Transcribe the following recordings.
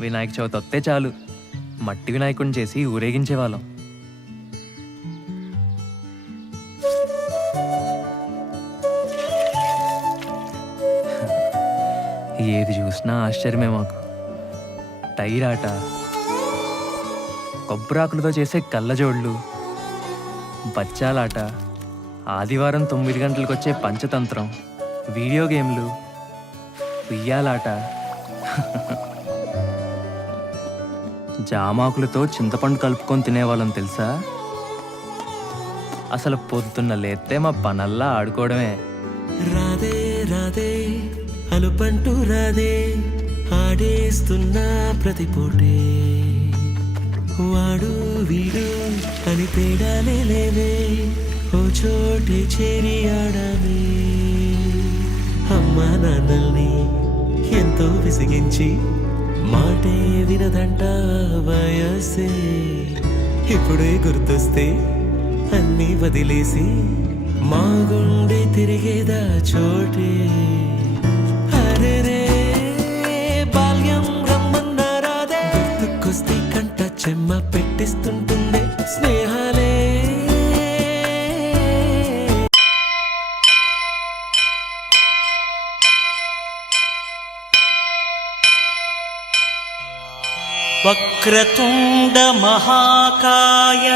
వినాయక చవితి వస్తే చాలు మట్టి వినాయకుడిని చేసి ఊరేగించేవాళ్ళం. ఏది చూసినా ఆశ్చర్యమే మాకు. టైర్ ఆట, కొబ్బరాకులతో చేసే కళ్ళజోళ్ళు, బచ్చాలాట, ఆదివారం 9 గంటలకు వచ్చే పంచతంత్రం, వీడియో గేమ్లు, ఉయ్యాలాట, జామాకులతో చింతపండు కలుపుకొని తినేవాళ్ళం తెలుసా. అసలు పొద్దున్న లేస్తే మా పనల్లా ఆడుకోవడమే. రాదే రాదే అలుపంటూ రాదే ఆడేస్తున్నా ప్రతి పూటే, వాడు వీడు అని తేడాలే లేవే, ఓ చోటే చేరి ఆడమే. అమ్మా నాన్నల్ని ఎంతో విసిగించి మాటే వినదంట వయసే, ఇప్పుడే గుర్తొస్తే అన్నీ వదిలేసి మా గుండె తిరిగేదా చోటే. అరెరే బాల్యం రమ్మన్నారాదే, గుర్తుకొస్తే కంట చెమ్మ పెట్టిస్తుంటుందే స్నేహాలే. వక్రతుండ మహాకాయ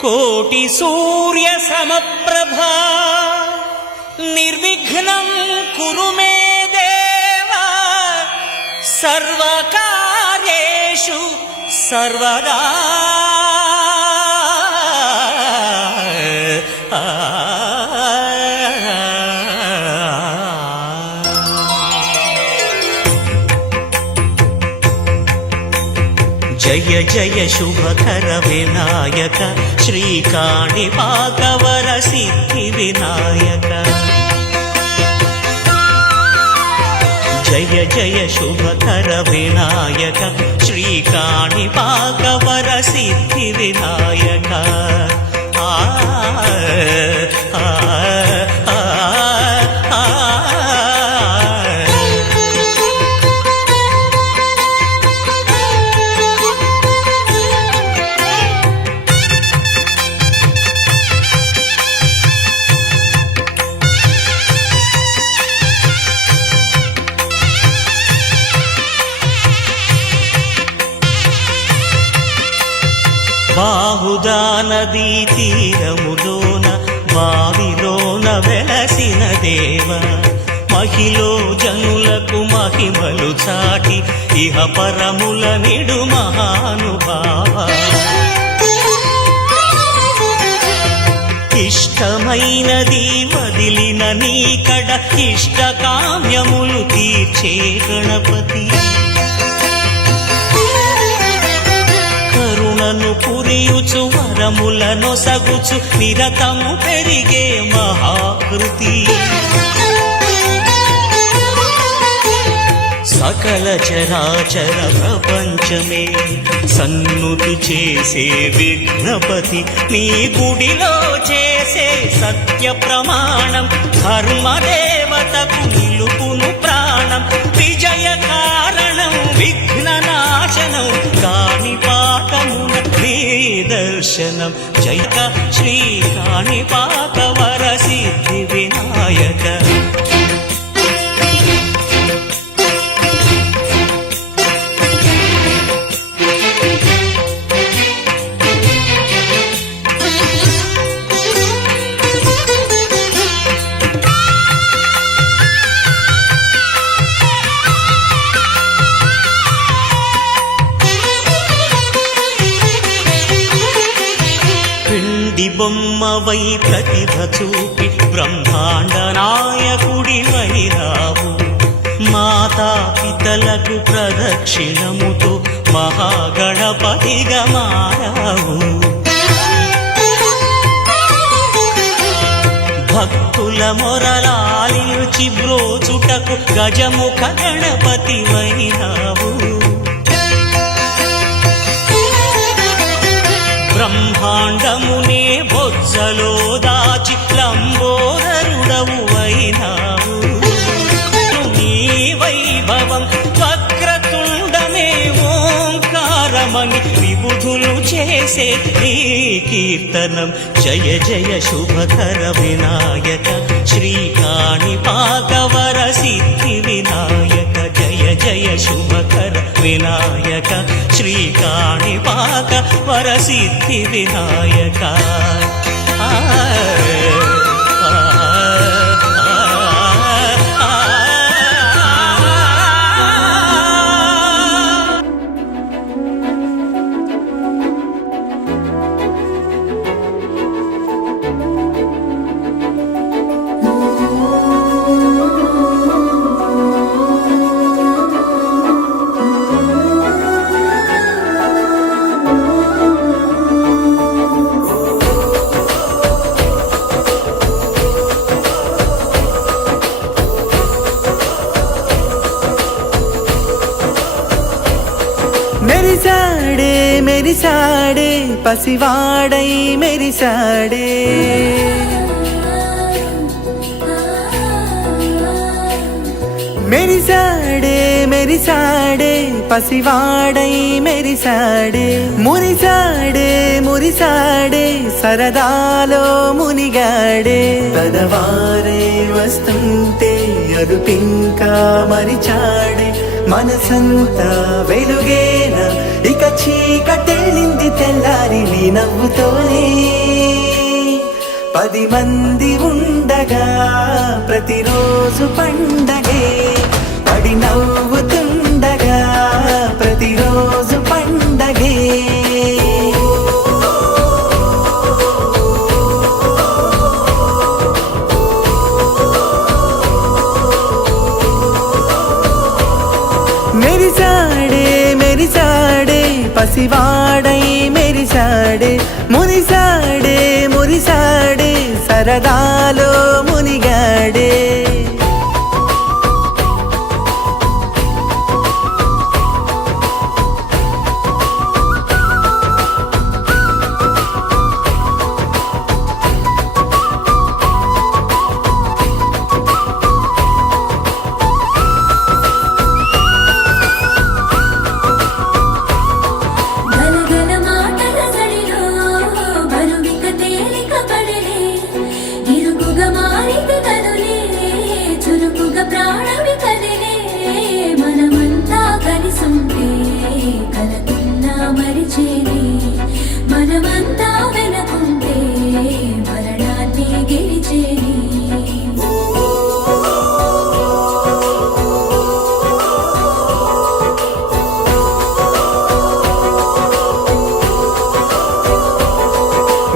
కోటి సూర్య సమప్రభా నిర్విఘ్నం కురు మే దేవా సర్వకార్యేషు సర్వదా. జయ జయ శుభకర వినాయక శ్రీకాణిపాకవర సిద్ధి వినాయక. జయ జయ శుభకర వినాయక శ్రీకాణిపాకవర సిద్ధి వినాయక. బాహుదా నదీ తీరములోన బావిలోన వెలసిన దేవ, మహిలో జనులకు మహిమలు చాటి ఇహ పరముల నిడు మహానుభావ. ఇష్టమైనది వదిలిన నీకడ ఇష్ట కామ్యములు తీర్చే గణపతి, కరుణను పురియుచు వరములను సగుచు నిరతము పెరిగే మహాకృతి. సకల చరాచర ప్రపంచమే సన్నుతి చేసే విఘ్నపతి, నీ గుడిలో చేసే సత్య ప్రమాణం ధర్మదేవతకు నిలుపును ప్రాణం. విజయ కారణం విఘ్న నాశనం కాణిపాకమున నీ దర్శనం. జయ శ్రీ కాణిపాకవర సిద్ధి వినాయక. బొమ్మవై ప్రతిభ చూపి బ్రహ్మాండ నాయకుడి వైరావు, మాతా పితలకు ప్రదక్షిణముతో మహాగణపతిగా మారావు. భక్తుల మొరలాలించి బ్రోచుటకు గజముఖ గణపతి వైరావు. బ్రహ్మాండమునే బొజ్జలో దాచి లంబోదరుడవు అయినావు. నీ వైభవం వక్రతుండ నేను చేసే నీ కీర్తనం జయ జయ శుభకర వినాయక శ్రీకాణిపాకవర సిద్ధి వినాయక జయ జయ శుభకర వినాయక శ్రీకాణిపాకవర సిద్ధి వినాయక మెరిసాడే మెరిసాడే పసివాడై మెరిసాడే మెరిసాడే మెరిసాడే పసివాడై మెరిసాడే మురిసాడే మురిసాడే సరదాలో మునిగాడే పదవారే వస్తుంటే అరుపింకా మరిచాడే మనసంతా వెలుగేన ఇక చీకటెళ్ళింది తెల్లారి నీ నవ్వుతోనే 10 మంది ఉండగా ప్రతిరోజు పండగే పడి నవ్వుతుండగా ప్రతిరోజు పండగే మెరిసాడే మెరిసాడే పసివాడై మెరిసాడే మురిసాడే మురిసాడే సరదాలో మునిగాడే మనమంతా వెనకుంటే మరణాన్ని గెలిచేని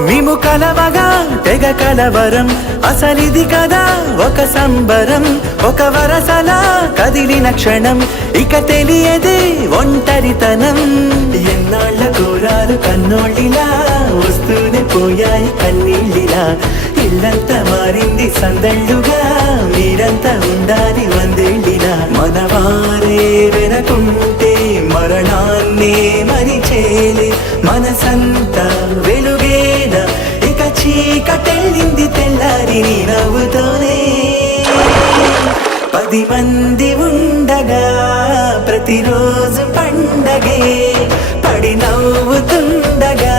మేము కలవగా తెగ కలవరం అసలిది కదా ఒక సంబరం ఒక వరసలా కదిలిన క్షణం ఇక తెలియదే ఒంటరితనం ఎన్నాళ్ళ కోరాలు కన్నోళ్ళిలా వస్తూనే పోయాయి కన్నీళ్ళిలా ఇల్లంతా మారింది సందళ్ళుగా మీరంతా ఉండాలి వందేళ్ళిలా మనవారే వెనకుంటే మరణాన్నే మరిచేలే మనసంతా వెలుగేన ఇక చీకటెళ్ళింది తెల్లారి నీ నవ్వుతోనే 10 మంది ఉండగా ప్రతిరోజు పండగే పడి నవ్వుతుండగా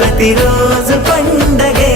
ప్రతిరోజు పండగే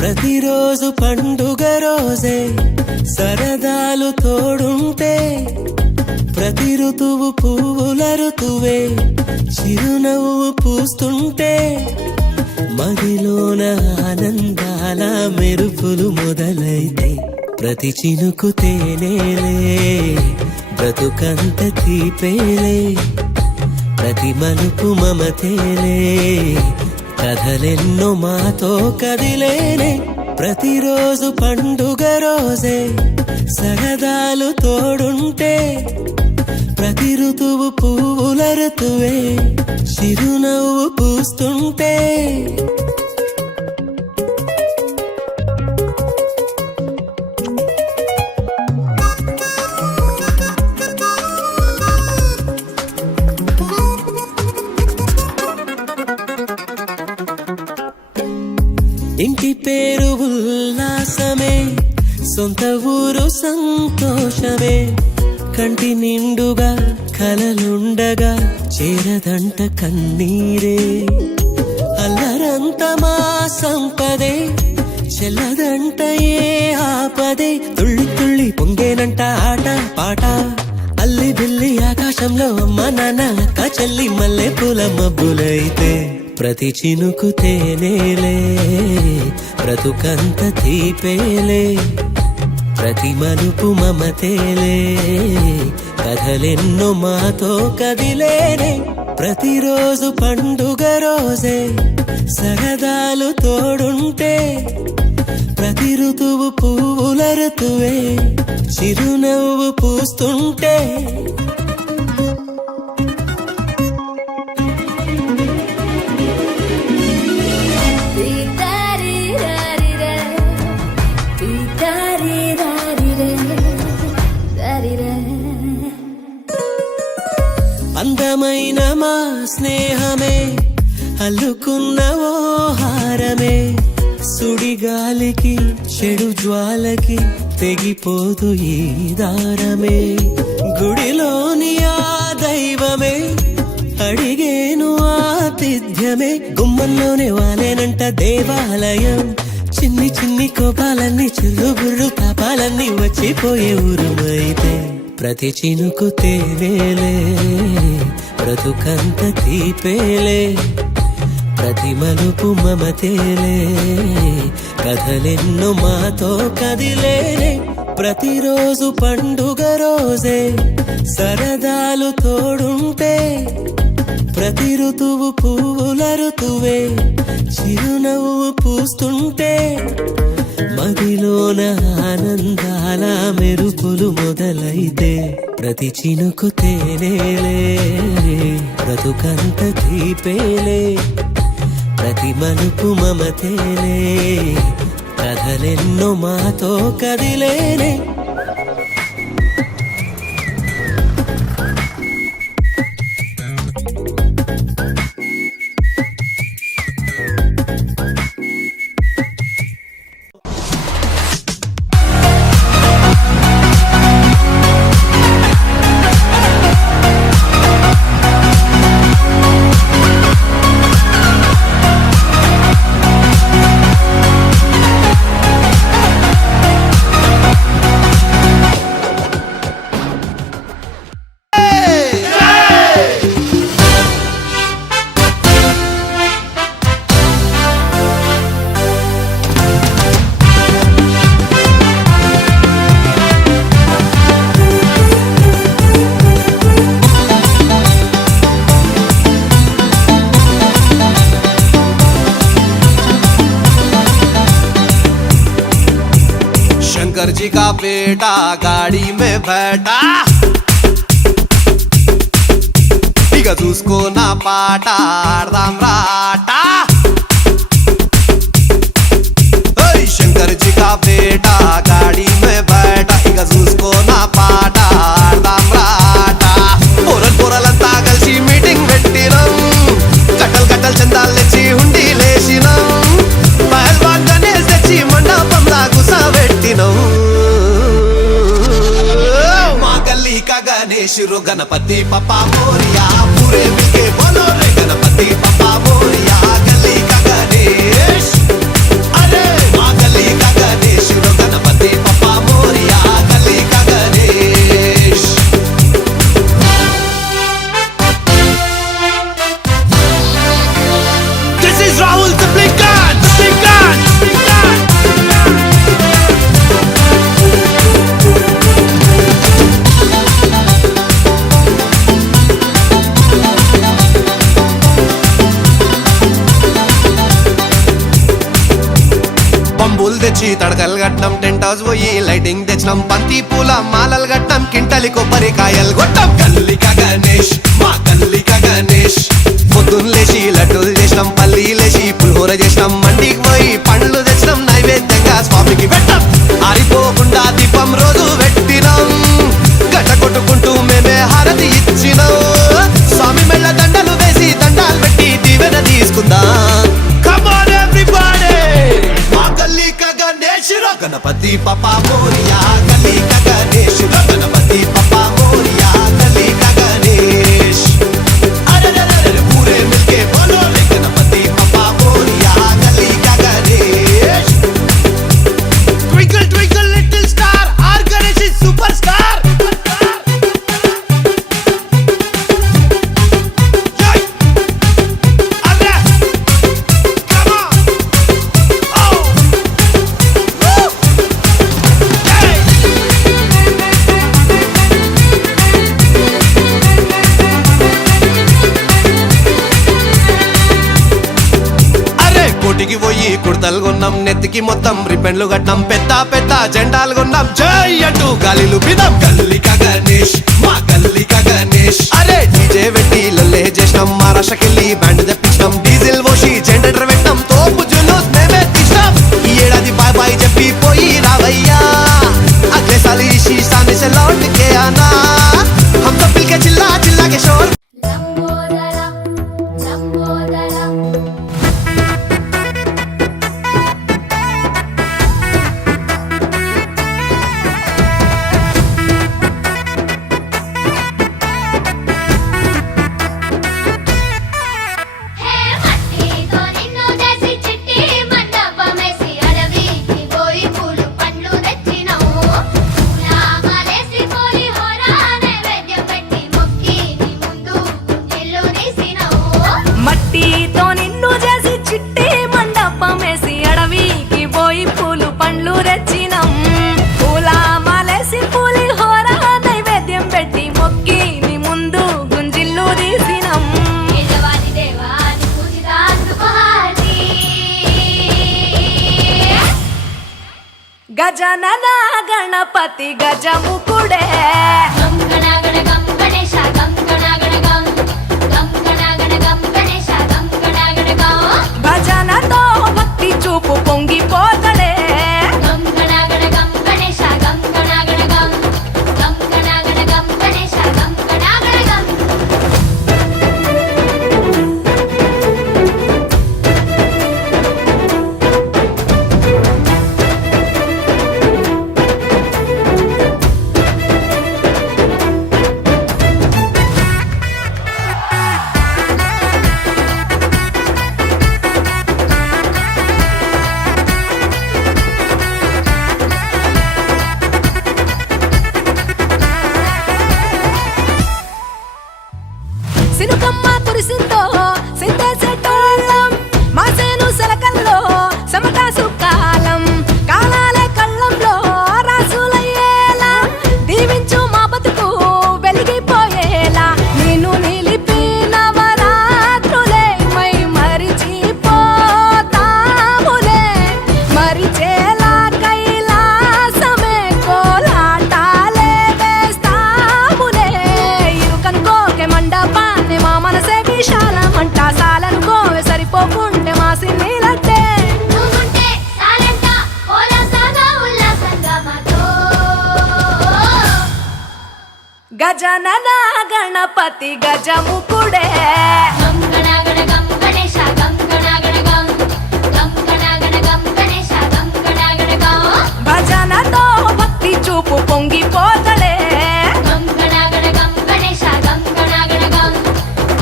ప్రతిరోజు పండుగ రోజే సరదాలు తోడుంటే ప్రతి ఋతువు పువ్వుల ఋతువే చిరునవ్వు పూస్తుంటే మదిలోన ఆనందాల మెరుపులు మొదలైతే ప్రతి చినుకు తేనేలే బ్రతుకంత తీపేలే ప్రతి మలుపు మమతేలే కథలెన్నో మాతో కదిలేనే ప్రతిరోజు పండుగ రోజే సరదాలు తోడుంటే ప్రతి ఋతువు పువ్వుల ఋతువే చిరునవ్వు పూస్తుంటే ఇంటి పేరు ఉల్లాసమే సొంత ఊరు సంతోషమే కంటి నిండుగా కలలుండగా చేరదంట కన్నీరే అల్లరంత మా సంపదే చెల్లదంట ఏ ఆపదే తుళ్ళి తుళ్ళి పొంగేనంట ఆట పాట అల్లి బిల్లి ఆకాశంలో అమ్మ నాన్న అక్క చెల్లి మల్లె పూల మబ్బులైతే ప్రతి చినుకు తేనేలే బ్రతుకంత తీపేలే ప్రతి మలుపు మమతేలే కథలెన్నో మాతో కదిలేనే ప్రతిరోజు పండుగ రోజే సరదాలు తోడుంటే ప్రతి ఋతువు పువ్వుల ఋతువే చిరునవ్వు పూస్తుంటే అందమైన మా స్నేహమే అల్లుకున్న ఓ హారమే సుడిగాలికి చెడు జ్వాలకి తెగిపోదు ఈ దారమే గుడిలోని ఆ దైవమే అడిగేను ఆతిథ్యమే గుమ్మంలోనే వాలేనంట దేవాలయం చిన్ని చిన్ని కోపాలన్నీ చిల్లుబుర్రు తాపాలన్నీ వచ్చిపోయే ఊరుమైతే ప్రతి చినుకు తేనేలే బ్రతుకంత తీపేలే ప్రతి మలుపు మమతేలే కథలెన్నో మాతో కదిలేనే ప్రతిరోజు పండుగ రోజే సరదాలు తోడుంటే ప్రతి ఋతువు పువ్వుల ఋతువే చిరునవ్వు పూస్తుంటే మదిలోన ఆనందాల మెరుపులు మొదలైతే ప్రతి చినుకు తేనేలే బ్రతుకంత తీపేలే ప్రతి మలుపు మమతేలే కథలెన్నో మాతో కదిలేనే शंकर जी का बेटा गाड़ी में बैठा ఇక చూసుకో పాట ఆడదాం రాట शंकर जी का बेटा गाड़ी में बैठा ఇక చూసుకో పాట ఆడదాం రాట పొరలంతా కలిసి మీటింగ్ పెట్టినాం కట్టలు కట్టలు చందాలు తెచ్చి హుండీ లేసినాం పహల్వాన్ గణేష్ తెచ్చి మండపంలా గుసబెట్టినాం మా గల్లీ కా గణేష్ रो गणपति पप्पा मोरिया पूरे मिलके बोलो रे गणपति पप्पा मोरिया गली का गणेश अरे माँ गली का गणेश रो गणपति पप्पा मोरिया गली का Ganesh This is Rahul the Blinkan తెచ్చి తడకలు కట్నం, టెంట్ హౌస్ పోయి లైటింగ్ తెచ్చినాం, బంతి పూల మాలలు కట్నం, కింటలి కొబ్బరికాయలు కొట్టాం. కల్లిక గణేష్ మా కల్లిక గణేష్, పొద్దున్న లేచి లడ్డూలు చేసినాం, పల్లీలేసి పులిహోర చేసినాం, మండికి పోయి పండ్లు తెచ్చినాం, నైవేద్యంగా స్వామికి పెట్టాం. ఆరిపోకుండా దీపం రోజు పెట్టినాం, గట్ట కొట్టుకుంటూ మేమే హారతి ఇచ్చినాం. స్వామి మెళ్ళ దండలు వేసి దండాలు పెట్టి దీవెన తీసుకుందాం. Come on everybody, మా కల్లిక గణేష్ రా గణపతి పప్పా మోరియా, కల్లిక గణేష్ రా గణపతి పప్పా మోరియా, కల్లిక గణేష్. అరే పూరే మిల్కే బోలో రే గణపతి పప్పా Morya, కల్లిక Ganesh. Twinkle twinkle little star, our Ganesh is superstar. Yay! Arre! Come on! Oh! Woo! Yay! అరే కోటికి పోయి కుర్తలు కొన్నాం, నెత్తికి మొత్తం రిబ్బన్లు కట్టాం, పెద్ద పెద్ద జెండాలు కొన్నాం, జై అంటూ గాలిలు పిదాం. కల్లిక గణేష్ మా కల్లిక గణేష్. అరే డీజే పెట్టి లల్లే చేసినాం, మహారాష్ట్రకెళ్ళి బ్యాండ్ తెప్పించినాం, డీజిల్ పోసి జెండర్ పెట్టాం, తోపు జులూస్ మేమే తీసినాం. ఈ ఏడాది బాయ్ బాయ్ చెప్పి పోయి రావయ్యా, అగ్లే సాలి शीशाने से लौट के आना, हम सब मिलके चिल्ला चिल्ला के शोर. లంబోదర లంబోదర హే మట్టితో నిన్ను చేసి చిట్టి మండపమేసి అడవికి పోయి పూలు పండ్లు తెచ్చినావు, పూలమాలేసి పోలి హోర నైవేద్యం పెట్టి మొక్కి నీ ముందు ఇల్లు తీసినావు. మట్టితో నిన్ను చేసి చిట్టి మండపమేసి అడవికి పోయి పూలు పండ్లు తెచ్చినం, పూల మాలేసి పూలి హోర నైవేద్యం పెట్టి మొక్కి నీ ముందు గుంజిల్లు తీసినం. యజమాని దేవాని పూజిత అందుకోహారి. గజనన గణపతి గజముకుడే, గం గణగణ గం గణేశ గం గణగణ గం, గం గణగణ గం గణేశ గం గణగణ గం, భజనతో భక్తి చూపు పొంగిపోతడే, గం గణగణ గం గణేశ గం గణగణ గం, గం గణగణ గం గణేశ గం గణగణ గం. సినుకమ్మ కురిసిందో సిందేసేటోళ్ళం, మాసేను సెలకల్లో సమకాసు కాలం, కాలాలే కళ్ళంలో రాసులయ్యేలా, దీవించు మా బతుకు వెలిగిపోయేలా, నిన్ను నిలిపి నవరాత్రులే మై మరిచిపోతాములే, మరిచేలా కైలాసమే కోలాటాలే వేస్తాములే, ఇరుకనుకోకే మండపాన్ని మా మనసే విశాలమంట, సాలనుకోవే సరిపోకుంటే మా సిన్నీలట్టే. నువ్వుంటే సాలంట ఉల్లాసంగా ఉల్లాసంగా మాతో. గజనన గణపతి గజముకుడే, గం గణగణ గం గణేశ గం గణగణ గం, గం గణగణ గం గణేశ గం గణగణ గం, భజనతో భక్తి చూపు పొంగిపోతడే, గం గణగణ గం గణేశ గం గణగణ గం,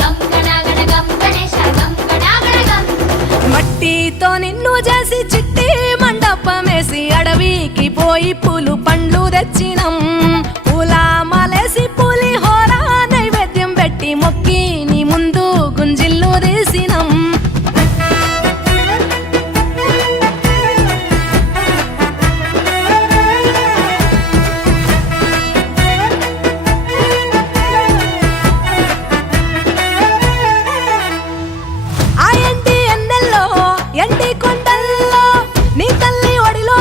గం గణగణ గం గణేశ గం గణగణ గం. మట్టితో నిన్ను చేసి చిట్టి మండపమేసి అడవికి పోయి పూలు పండ్లు తెచ్చినం, పూల మాలేసి పూలి హోర నైవేద్యం పెట్టి మొక్కి నీ ముందు గుంజిల్లు తీసినం. ఆ ఎండి ఎన్నెల్లో ఎండి కొండల్లో నీ తల్లి ఒడిలో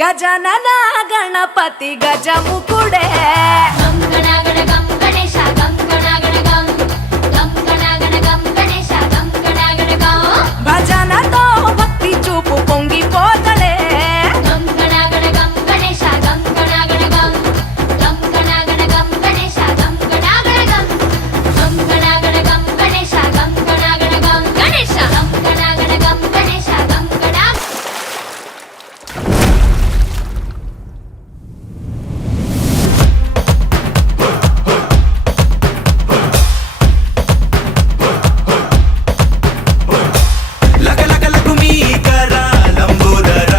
గజనన గణపతి గజముకుడే గం గణాగణ గం గణేశ గం గణాగణ గం గం గణాగణ గం గణేశ గం గణాగణ గం భజనతో భక్తి చూపు పొంగిపోతలే గం గణాగణ గం గణేశ గం గణాగణ గం గం గణాగణ గం గణేశ గం గణాగణ గం గం గణాగణ గం గణేశ గం గణాగణ గం గణేశ గం గణాగణ గం గణేశ గం గణా లకలకలకు మీకర లంబోదర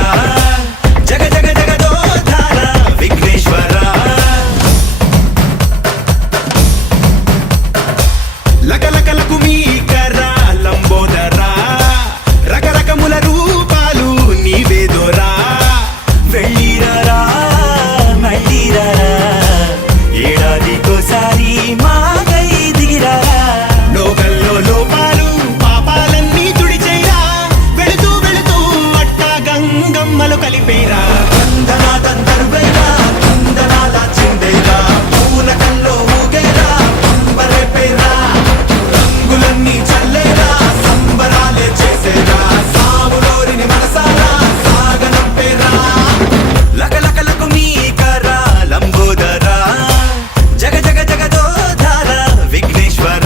జగ జగ జగదోధార విఘ్నేశ్వర లకలకలకు మీకర లంబోదర రకరకముల రూపాలు నీవేదోరా వెళ్ళిరారా మళ్ళీరారా ఏడాదికోసారి మాగై దిగిరారా లోకల్లో లోపాలు పాపాలన్నీ తుడిచేరా వెళుతూ వెళుతూ అట్టా గంగమ్మలు కలిపేరా వందనా తందర్వేరా వందనాల చిందేరా పూనకంలో ఊగేరా పంబరేపేరా రంగులన్నీ చల్లేరా సంబరాలే చేసేరా సాములోరిని మనసారా సాగనంపేరా లకలకలకు మీకర లంబోదర జగ జగ జగదోధార విఘ్నేశ్వర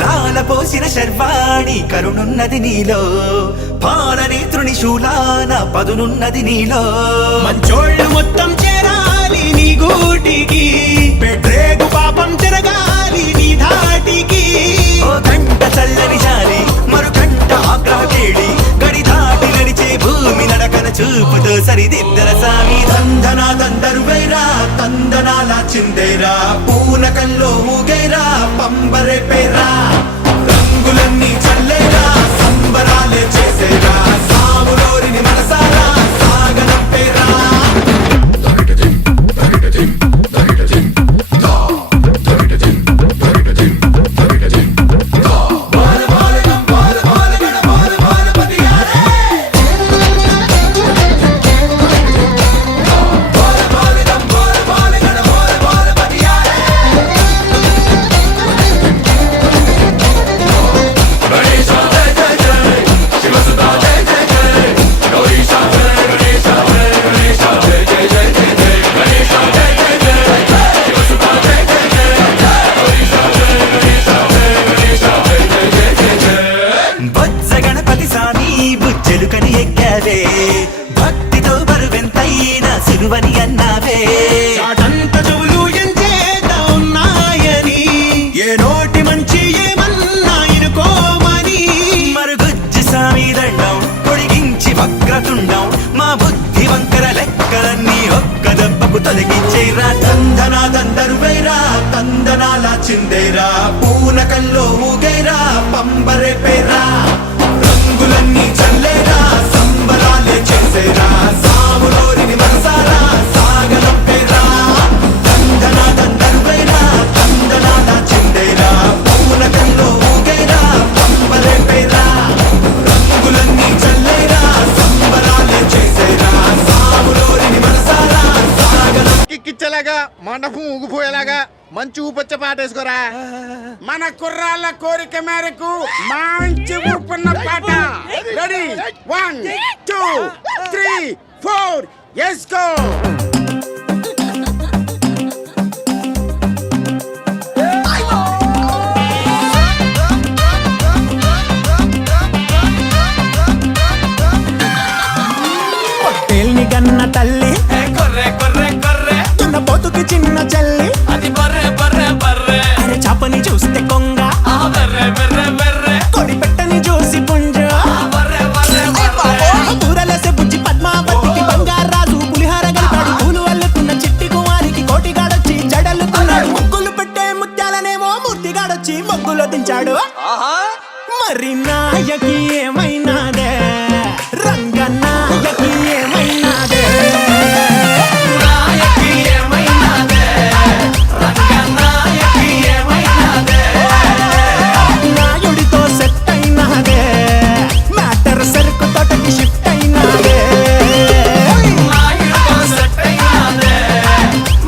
లాల పోసిన శర్వాణి కరుణున్నది నీలో పాలనేత్రుని శూలాన పదునున్నది నీలో మంచోళ్ళు మొత్తం చేరాలి నీ గూటికి పెట్రేగు పాపం తిరగాలి నీ ధాటికి ఓ గంట చల్లని జాలి మరు గంట ఆగ్రహ కేడి గడి దాటి నడిచే భూమి నడకన చూపుతో సరిదిద్దర సామి దందనా దందరువేరా తందనాల చిందేరా పూనకంలో ఊగేరా పంబరేపేరా రంగులన్నీ చల్లేరా సంబరాలే చేసేరా సాములోరిని మనసారా సాగనంపేరా బొజ్జ గణపతి స్వామి బుజ్జెలుకని ఎక్కావే భక్తితో బరువెంతైనా సులువని అన్నావే చాటంత చెవులు ఎంచేత ఉన్నాయని ఏ నోటి మంచి ఏమన్నా ఇనుకోమని మరుగుజ్జు స్వామి దండం పొడిగించి వక్రతుండం మా బుద్ధి వంకర లెక్కలన్నీ ఒక్క దెబ్బకు తొలగించేరా తందనా దందరువేరా తందనాల చిందేరా పూనకంలో ఊగేరా పంబరేపేరా రంగులన్నీ చల్లేరా సంబరాలే చేసేరా సాములోరిని మనసారా సాగనంపేరా తందనా దందరువేరా తందనాల చిందేరా పూనకంలో ఊగేరా పంబరేపేరా రంగులన్నీ చల్లేరా సంబరాలే చేసేరా సాములోరిని మనసారా సాగనం కిక్కిచ్చేలాగా మండపం ఊగిపోయేలాగా మంచి ఊపొచ్చే పాట వేసుకోరా మన కుర్రాళ్ళ కోరిక మేరకు మంచి ఊపున్న పాట రెడీ 1 2 3 4 వేసుకో మరి నాయకి ఏమైనాదే రంగ నాయకి ఏమైనాదే నాయకి ఏమైనాదే రంగ నాయకి ఏమైనాదే నాయుడితో సెట్ అయినాదే మ్యాటర్ సరుకు తోటకి షిఫ్ట్ అయినాదే నాయుడితో సెట్ అయినాదే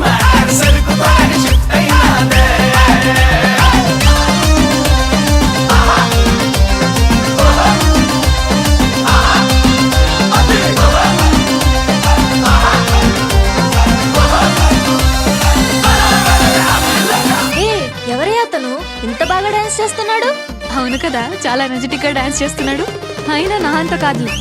మ్యాటర్ సరుకు తోటకి షిఫ్ట్ అయినాదే ఎవరయ్యా అతను ఇంత బాగా డాన్స్ చేస్తున్నాడు? అవును కదా, చాలా ఎనర్జెటిక్ గా డాన్స్ చేస్తున్నాడు. అయినా నా అంత కాదులే.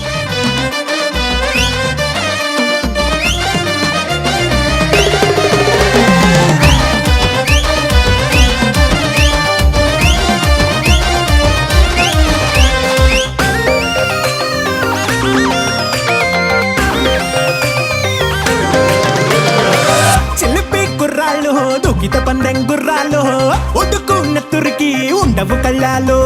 చిలిపి గుర్రాలు దుఃఖిత పందెం గుర్రాలు ఉడుకున్న తురికి ఉండవు కళ్ళాలు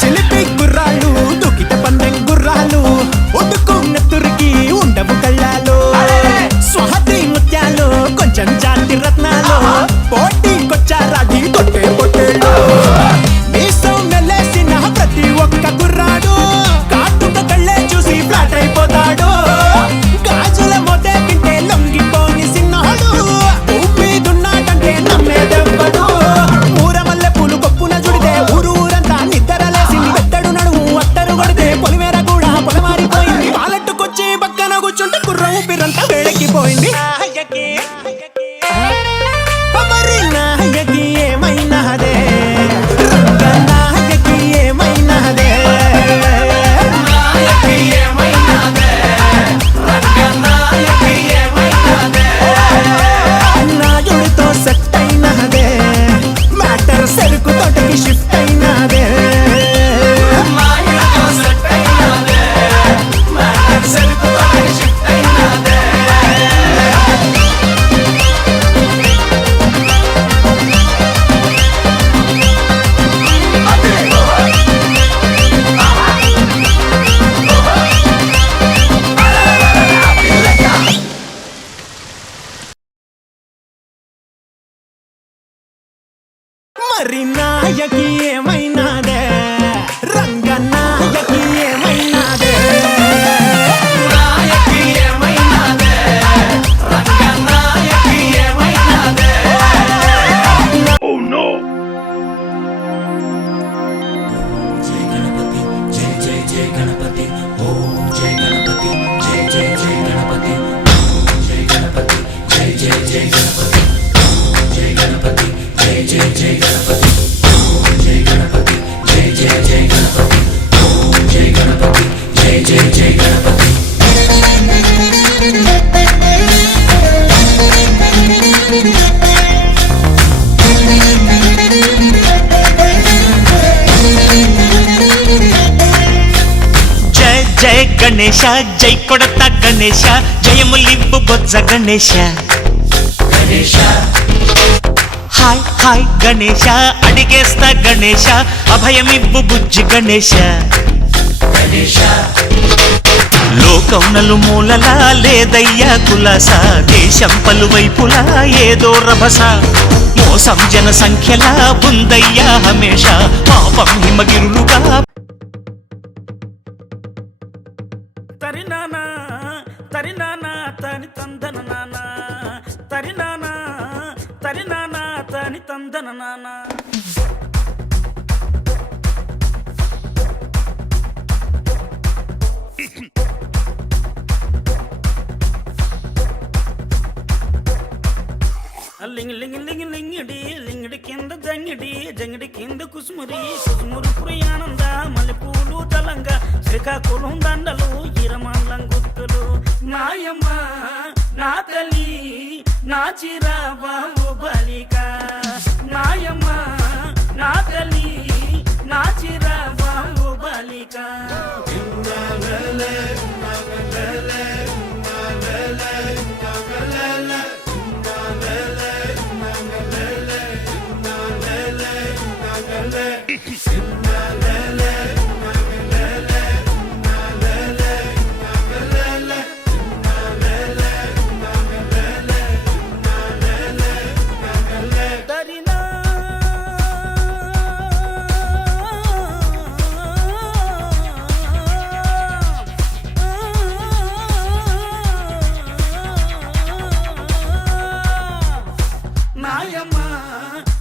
చిలిపి గుర్రాలు దుఃఖిత పందెం గుర్రాలు ఉడుకున్న తురికి ఉండవు కళ్ళాలు స్వహతి ముత్యాలు కొంచెం జాతి రత్నాలు పోటీకొచ్చారాడి కొట్టే పొట్టేళ్ళు మీసం మెల్లేసిన ప్రతి ఒక్క గుర్రాడు కాటుక కళ్ళే చూసి ఫ్లాట్ అయిపోతాడు గాజుల మొదే వింటే లొంగిపోని సిన్నాడు ఊపిదున్నాడంటే నమ్మేదెవ్వడు ఊరమల్లె పూలు కొప్పున జుడితే ఊరంతా నిద్రలేసింది పెట్టడు నడుము అత్తరు కొడితే పొలిమేర కూడా పొలమారిపోయింది పాలెట్టుకొచ్చి పక్కన కూర్చుంటే కుర్ర ఊపిరంతా వేడెక్కిపోయింది మరి నాయకి ఏమైనాదే రంగ నాయకి ఏమైనాదే నాయకి ఏమైనాదే రంగ నాయకి ఏమైనాదే నాయుడితో సెట్ అయినాదే మ్యాటర్ సరుకు తోటకి షిఫ్ట్ అయినాదే నాయుడితో సెట్ అయినాదే మ్యాటర్ సరుకు తోటకి షిఫ్ట్ అయినాదే మరి నాయకి ఏమైనాదే రంగ నాయకి ఏమైనాదే నాయకి ఏమైనాదే రంగ నాయకి ఏమైనాదే జయ జయ గణేశ జై కొడత గణేశ జయములింపు బొజ్జ గణేశ హాయ్ హాయ్ గణేశ అడిగేస్తా గణేశ అభయమివ్వు బుజ్జి గణేశ లోకం నలుమూలలా లేదయ్యా కులాస దేశం పలువైపులా ఏదో రభస మోసం జన సంఖ్యలా ఉందయ్యా హమేష పాపం హిమగిరులుగా తరినానా తరినానా తని తందన నానా తరినానా తరినానా తని తందన నానా లింగి లింగి లింగి లింగిడి లింగిడి కింద జంగిడి జంగిడి కింద కుసుమురి కుసుమురు ప్రియానంద మల్లెపూలు తలంగా శ్రీకాకుళం దండలు ఇరమండం గుర్తులు నాయమ్మ నా తల్లి నా చిరాబాబు బలిక నాయమ్మ నా తల్లి నా Chirababu బలిక la la la la la la la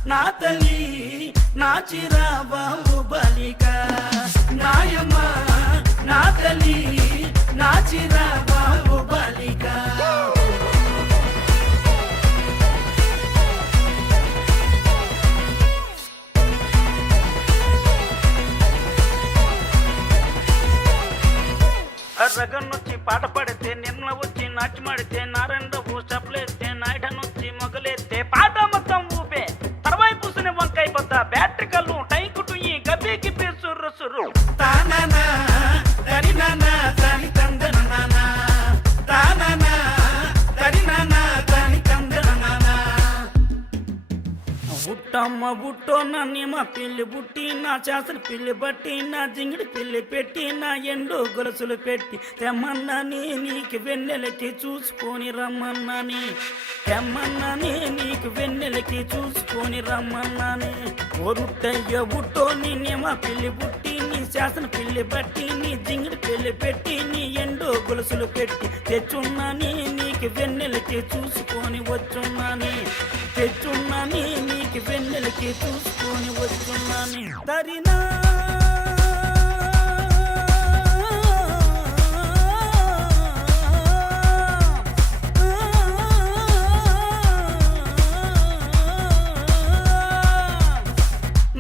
నా తల్లి నా చిరా బాబు బాలిక నాయమ్మ నా తల్లి నా చిరా బాబు బాలిక రగన్నొచ్చి పాట పాడితే నిన్న వచ్చి నాట్యమాడితే నారాయణరావు చప్పలేస్తే నాయుడనొచ్చి మొగలేస్తే పాట మొత్తం ఊపే తర్వాయి పూసిన వంకాయ పొద్ద బ్యాటరీ కళ్ళు టైకుటు ఈ గబ్బి గిబ్బి సుర్రు సుర్రు తానా తరి నానా తని తందన నానా తానా తరి నానా తని తందన నానా బుట్టమ్మ బుట్టో నన్నేమ పిల్లి బుట్టి నా చేసలు పిల్లి బట్టి నా జింగిడి పిల్లి పెట్టి నా ఎండు గొలుసులు పెట్టి తెమ్మన్నాని నీకు వెన్నెలకి చూసుకొని రమ్మన్నాని తెమ్మన్నాని నీకు వెన్నెలకి చూసుకొని రమ్మన్నాని ఒరుట్టయ్య బుట్టో నిన్నేమ పిల్లి బుట్టి నీ శాసన పిల్లి బట్టి నీ జింగిడి పిల్లి పెట్టి నీ ఎండు గొలుసులు పెట్టి తెచ్చున్నాని నీకు వెన్నెలకి చూసుకొని వచ్చున్నాని తెచ్చున్నాని నీకు వెన్నెలకి చూసుకొని వచ్చున్నాని దరినా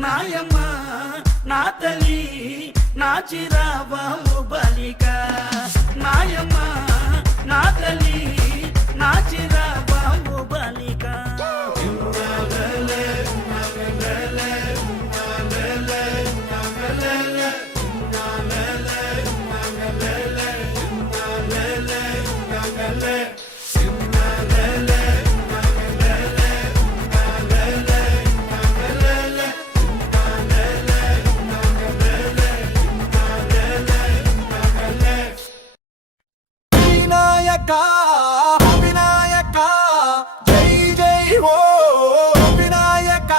నాయమ్మ నా తల్లి నా చిరా బాబు బాలిక నాయమ్మ నా తల్లి నా చిరా బాబు బాలిక వినాయక వినాయక జై జై హో వినాయక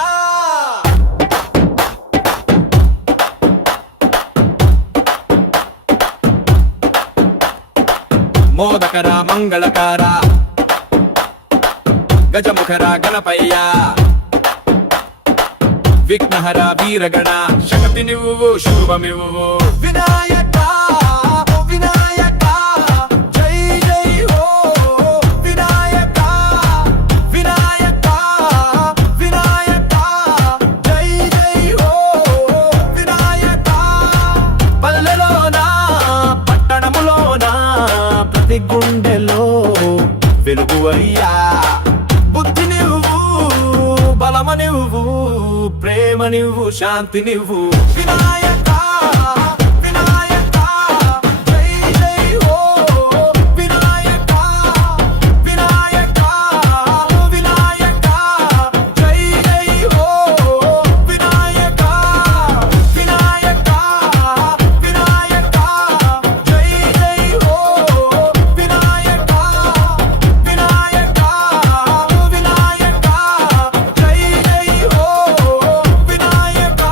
మోదకర మంగళకార గజముఖర గణపయ్య విఘ్నహర వీరగణ శక్తి నువ్వు శుభమివ్వు వినాయక వినాయక జై జై హో వినాయక వినాయక వినాయక జై జై హో వినాయక పల్లెలోన పట్టణములోన ప్రతి గుండెలో వెలుగు అయ్యా బుద్ధి నువ్వు బలమ నువ్వు ప్రేమ నువ్వు శాంతి నువ్వు వినాయక వినాయక జై జై హో వినాయక వినాయక వినాయక జై జై హో వినాయక వినాయక వినాయక జై జై హో వినాయక వినాయక వినాయక జై జై హో వినాయక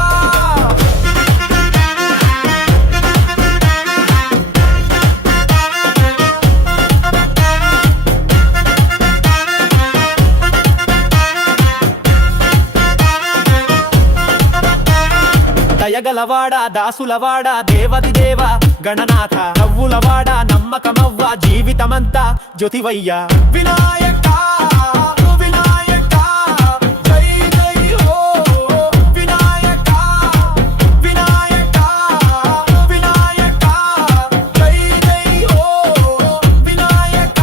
దయగలవాడా దాసులవాడా దేవది దేవ గణనాథ నవ్వులవాడా నమ్మకమవ్వ జీవితమంతా జ్యోతివయ్యా వినాయక వినాయక జై జై హో వినాయక వినాయక వినాయక జై జై హో వినాయక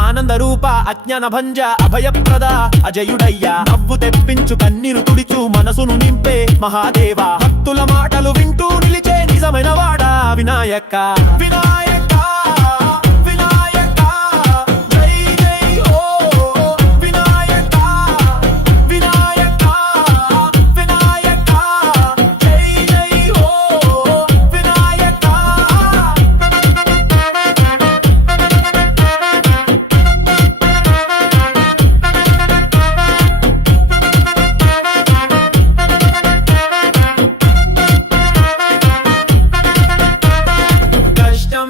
ఆనంద రూప అజ్ఞాన భంజ అభయప్రద అజయుడయ్యా నవ్వు తెప్పించు కన్నీరు తుడిచు మనసును నింపే మహాదేవ భక్తుల మాటలు వింటూ నిలిచే నిజమైన వాడా వినాయక వినాయక వినాయక జై జై హో వినాయక వినాయక వినాయక జై జై హో వినాయక కష్టం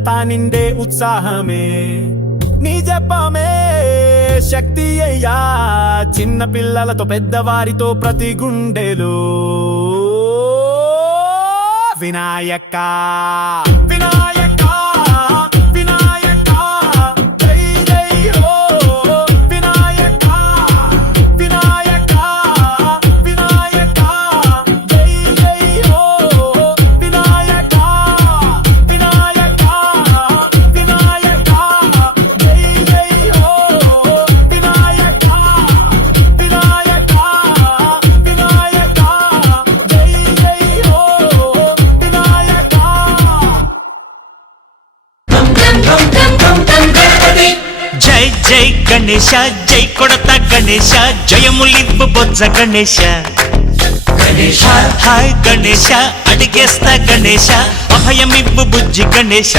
రోజంతా నిండే ఉత్సాహమే నీ జపమే శక్తి అయ్యా చిన్న పిల్లలతో పెద్దవారితో ప్రతి గుండెలో వినాయక వినాయక వినాయక జై జై హో వినాయక వినాయక వినాయక జై జై హో వినాయక వినాయక వినాయక జై జై హో వినాయక వినాయక వినాయక జై జై హో వినాయక జై జై గణేశ జై కొడత గణేశ జయములివ్వు బొజ్జ గణేశ హాయ్ గణేశ అడిగేస్తా గణేశ అభయమివ్వు బుజ్జి గణేశ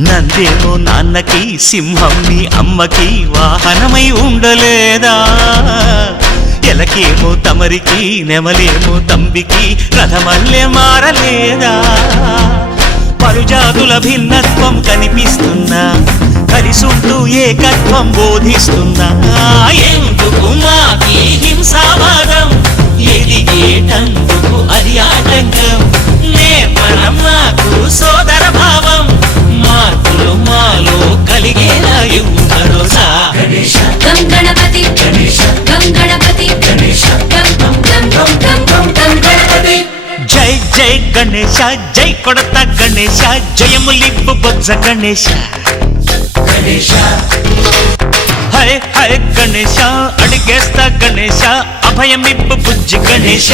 నందేమో నాన్నకి సింహం నీ అమ్మకి వాహనమై ఉండలేదా ఎలకేమో తమరికి నెమలేమో తంబికి రథమల్లే మారలేదా పలుజాతుల భిన్నత్వం కనిపిస్తున్నా కలిసుంటూ ఏకత్వం బోధిస్తున్నా ఎందుకు మాకి హింసావాదం ఎదిగేటందుకు అది ఆటంకం నేర్పడం మాకు సోదర భావం మార్పులు మాలో కలిగేలా ఇవ్వు భరోసా గం గణపతి గం గణపతి గం గం గం గం గం గం గం గణపతి జై జై గణేశ జై కొడత గణేశ జయములివ్వు బొజ్జ గణేశ హై హై గణేశ అడిగేస్తా గణేశ అభయమివ్వు బుజ్జి గణేశ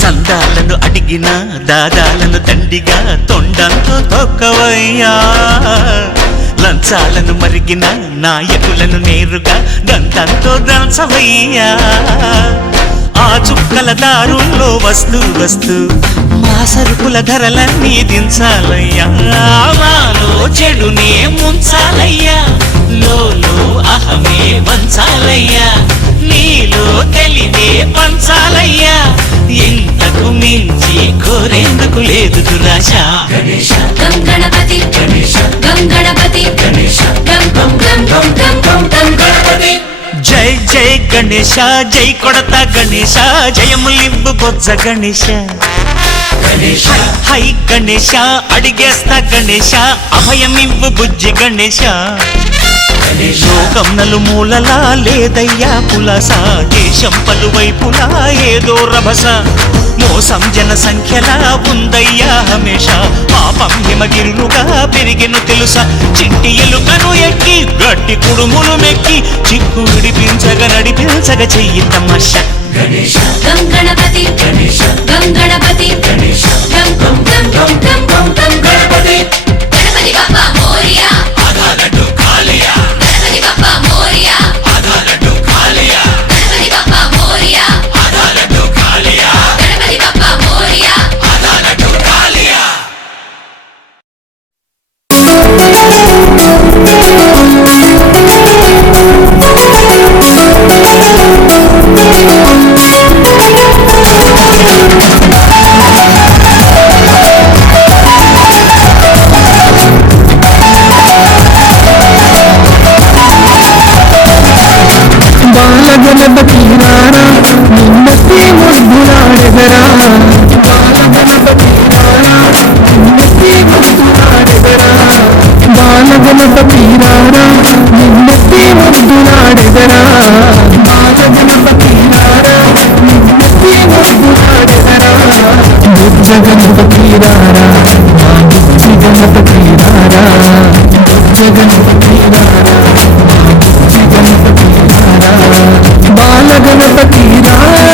సందాలను అడిగిన దాదాలను దండిగా తొండంతో తొక్కవయ్యా లంచాలను మరిగిన నాయకులను నేరుగా దంతంతో దంచవయ్యా ఆ చుక్కల దారుల్లో వస్తూ వస్తూ మా సరుకుల ధరలన్నీ దించాలయ్యా మాలో చెడునే ముంచాలయ్యా లోలో అహమే వంచాలయ్యా నీలో తెలివే పంచాలయ్యా ఇంతకు మించి కోరేందుకు లేదు దురాశ గం గణపతి గం గణపతి గం గం గం గం గం గం గం గణపతి జై జై గణేశ జై కొడత గణేశ జయములివ్వు బొజ్జ గణేశ హై గణేశ అడిగేస్తా గణేశ అభయమివ్వు బుజ్జి గణేశ లోకం నలుమూలలా లేదయ్యా పులస దేశం పలువైపులా ఏదో రభస మోసం జన సంఖ్యలా ఉందయ్యా హమేష పాపం హిమగిరులుగా పెరిగెను తెలుసా చిట్టి ఎలుకను ఎక్కి గట్టి కుడుములు మెక్కి చిక్కు విడిపించగ నడిపించగ చెయ్యి తమాష గం గణపతి గం గణపతి గం గం గం గం గం గం గం గణపతి గణపతి బప్పా మోరియా గణపతి బప్పా మోరియా ముద్దులాడెదరా బాలగణపతి రారా నిన్నెత్తి ముద్దులాడెదరా బాలగణపతి రారా నిన్నెత్తి ముద్దులాడెదరా బుజ్జ గణపతి రారా మా బుజ్జి గణపతి రారా బుజ్జ గణపతి రారా మా బుజ్జి గణపతి రారా బాలగణపతి రారా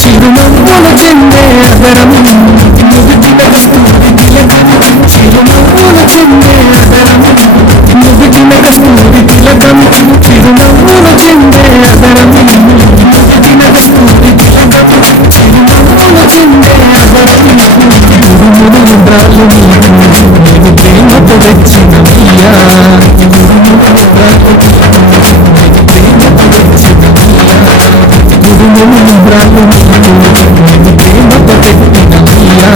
చిరునవ్వులు చెందే అదరం నుదుటిన కస్తూరి తిలకం చిరునవ్వులు చెందే అదరం నుదుటిన కస్తూరి తిలకం చిరునవ్వులు చెందే అదరం నుదుటిన కస్తూరి తిలకం చిరునవ్వులు చెందే అదరం గురుములు ఉండాలి నేను ప్రేమతో తెచ్చినవయ్యా గురుములు ఉండాలి నేను ప్రేమతో తెచ్చినవయ్యా గురుములు ఉండాలి నేను ప్రేమతో పెట్టినవయ్యా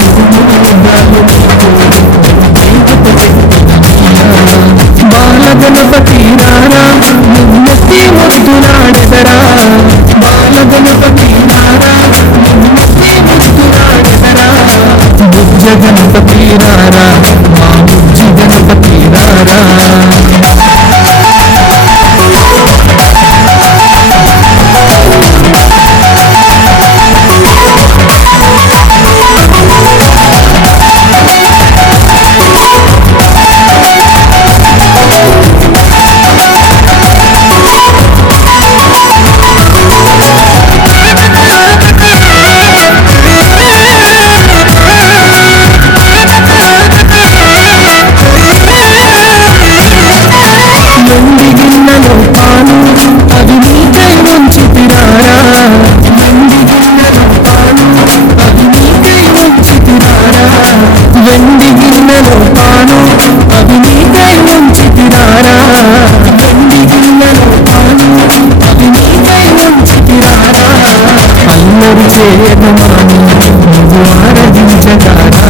గురుములు ఉండాలి ప్రేమతో పెట్టినవయ్యా బాలగణపతి రారా నిన్నెత్తి ముద్దులాడెదరా బాలగణపతి రారా నిన్నెత్తి ముద్దులాడెదరా బుజ్జ గణపతి రారా మా బుజ్జి గణపతి రారా వెండి గిన్నెలో పాలు అవి నీకై ఉంచితిరారా వెండి గిన్నెలో పాలు అవి నీకై ఉంచితిరారా వెండి గిన్నెలో పాలు అవి నీకై ఉంచితిరారా వెండి గిన్నెలో పాలు అవి నీకై ఉంచితిరారా అల్లరి చేయగమాని నువ్వు ఆరాధించగారా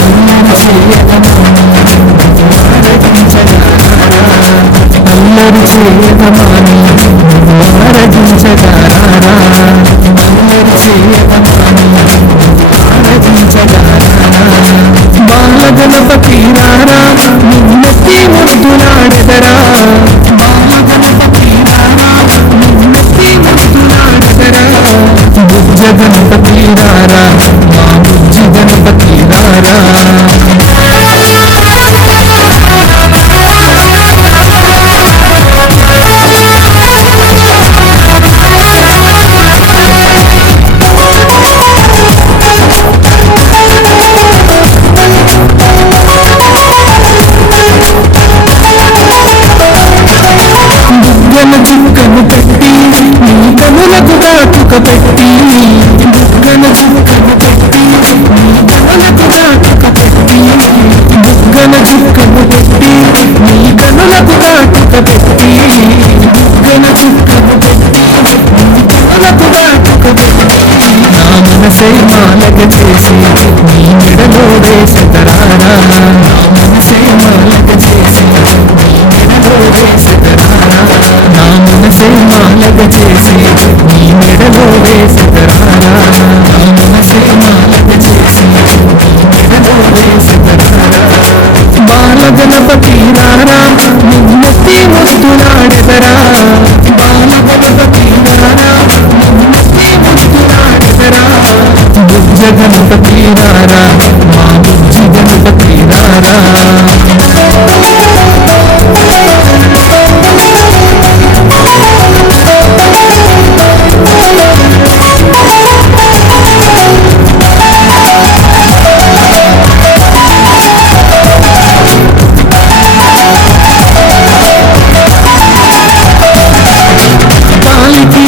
అల్లరి చేయగమాని నువ్వు ఆరాధించగారా అల్లరి చేయగమాని నువ్వు ఆరాధించగారా అల్లరి చేయగమాని నువ్వు ఆరాధించగారా బాలగణపతి రారా నిన్నెత్తి ముద్దులాడెదరా బాలగణపతి రారా నిన్నెత్తి ముద్దులాడెదరా బుజ్జ గణపతి రారా మా బుజ్జి గణపతి రారా బుగ్గన చుక్కను పెట్టి నీ కనులకు కాటుక పెట్టి బుగ్గన చుక్కను పెట్టి నీ కనులకు కాటుక పెట్టి బుగ్గన చుక్కను పెట్టి నీ కనులకు కాటుక పెట్టి బుగ్గన చుక్కను పెట్టి నీ కనులకు కాటుక పెట్టి నా మనసే మాలగ చేసి నీ మెడలో వేసెదరారా నా మనసే మాలగ చేసి నీ మెడలో వేసెదరారా నా మనసే మాలగ చేసి నీ మెడలో వేసెదరారా నా మనసే మాలగ చేసి నీ మెడలో వేసెదరారా బాలగణపతి రారా నిన్నెత్తి ముద్దులాడెదరా బాలగణపతి రారా నిన్నెత్తి ముద్దులాడెదరా బుజ్జ గణపతి రారా మా బుజ్జి గణపతి రారా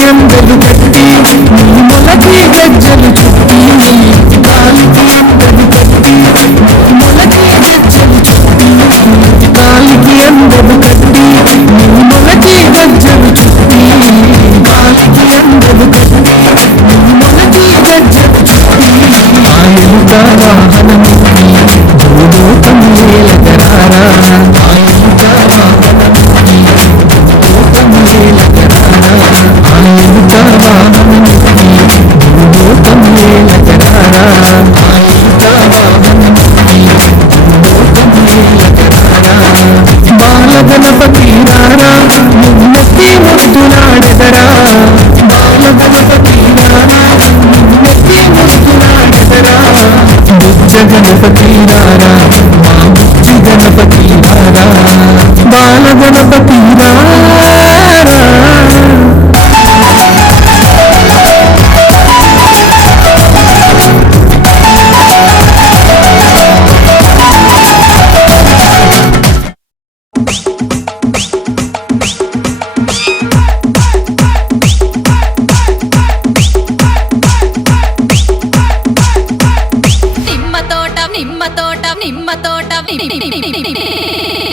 అందలు కట్టి నీ మొలకి గజ్జలు చుట్టి గాలికి అందలు కట్టి గణపతి రారా మా బుజ్జి గణపతి రారా బాల గణపతి రారా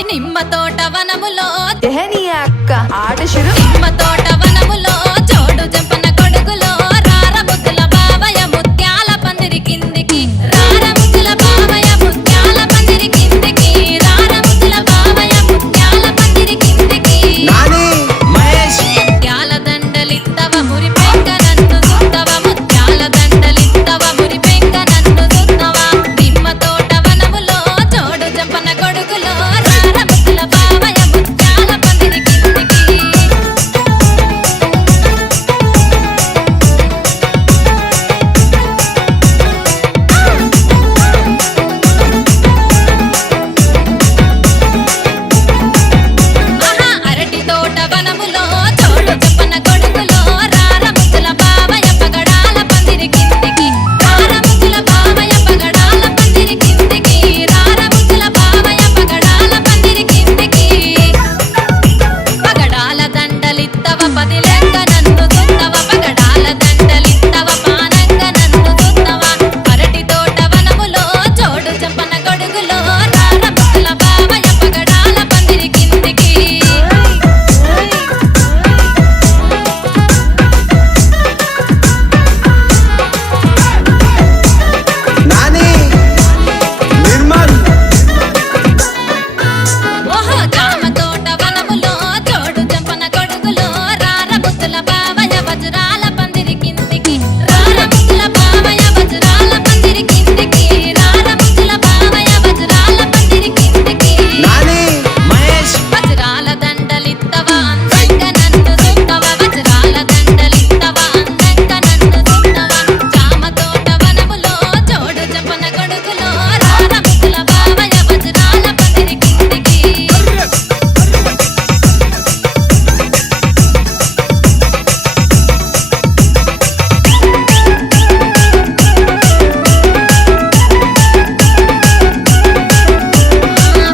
నిమ్మ తోట వనములో తెహని అక్క ఆట షురు నిమ్మ తోట వనములో జోడు జంపన కొడుకులో రార ముద్దుల బావయ ముత్యాల పందిరి కిందికి రార ముద్దుల బావయ ముత్యాల పందిరి కిందికి రార ముద్దుల బావయ ముత్యాల పందిరి కిందికి ముత్యాల దండలిత్తవ మురి పెంక నన్ను సుత్తవ ముత్యాల దండలిత్తవ మురి పెంక నన్ను సుత్తవ నిమ్మ తోట వనములో జోడు జంపన కొడుకులో రార ముద్దుల బావయ ముత్యాల పందిరి కిందికి ఆహా అరటి తోట వనములో జోడు జంపన కొడుకులో రార ముద్దుల బావయ పగడాల పందిరి కిందికి రార ముద్దుల బావయ పగడాల పందిరి కిందికి రార ముద్దుల బావయ పగడాల పందిరి కిందికి పగడాల దండలిత్తవ పదిలెంగ నన్ను సుత్తవ పగడాల దండలిత్తవ పానంగ నన్ను సుత్తవ అరటి తోట వనములో జోడు జంపన కొడుకులో రార ముద్దుల బావయ పగడాల పందిరి కిందికి ఓహో జామ తోట వనములో జోడు జంపన కొడుకులో రార ముద్దుల బావయ వజ్రాల పందిరి కిందికి రార ముద్దుల బావయ వజ్రాల పందిరి కిందికి రార ముద్దుల బావయ వజ్రాల పందిరి కిందికి వజ్రాల దండలిత్తవ అందంగా నన్ను సుత్తవ వజ్రాల దండలిత్తవ అందంగా నన్ను సుత్తవ జామ తోట వనములో జోడు జంపన కొడుకులో రార ముద్దుల బావయ వజ్రాల పందిరి కిందికి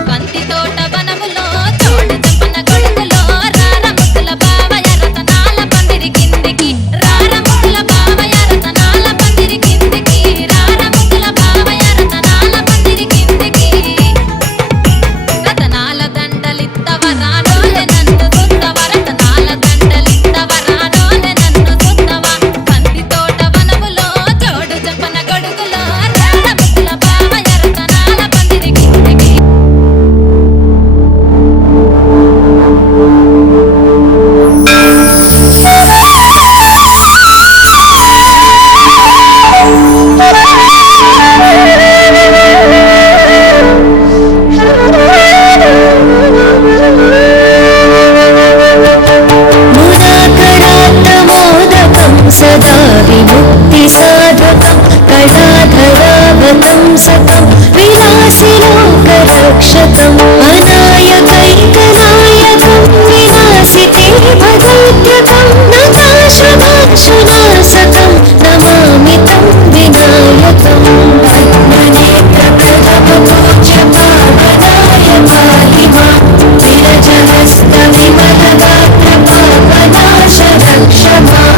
బంతి తోట వనములో జోడు జంపన కొడుకులో రార ముద్దుల బావయ రతనాల పందిరి కిందికి రార ముద్దుల బావయ రతనాల పందిరి కిందికి రార ముద్దుల బావయ రతనాల పందిరి కిందికి రతనాల దండలిత్తవ రానోలే నన్ను సుత్తవ రతనాల దండలిత్తవ రానోలే నన్ను సుత్తవ బంతి తోట వనములో జోడు జంపన కొడుకులో రార ముద్దుల బావయ రతనాల పందిరి కిందికి ముదాకరాత్తమోదకం సదా విముక్తి సాధకం కళాధరాగతం సతం విలాసిలోకరక్షకం అనాయకైకనాయకం వినాశితే భగైత్యకం నతాశభాక్షునాశకం నమామి తం వినాయకం పద్మనేత్రప్రథమపూజ్యపావనాయ పాహి మాం విరజహస్త విమలగాత్ర పావనాశ రక్ష మాం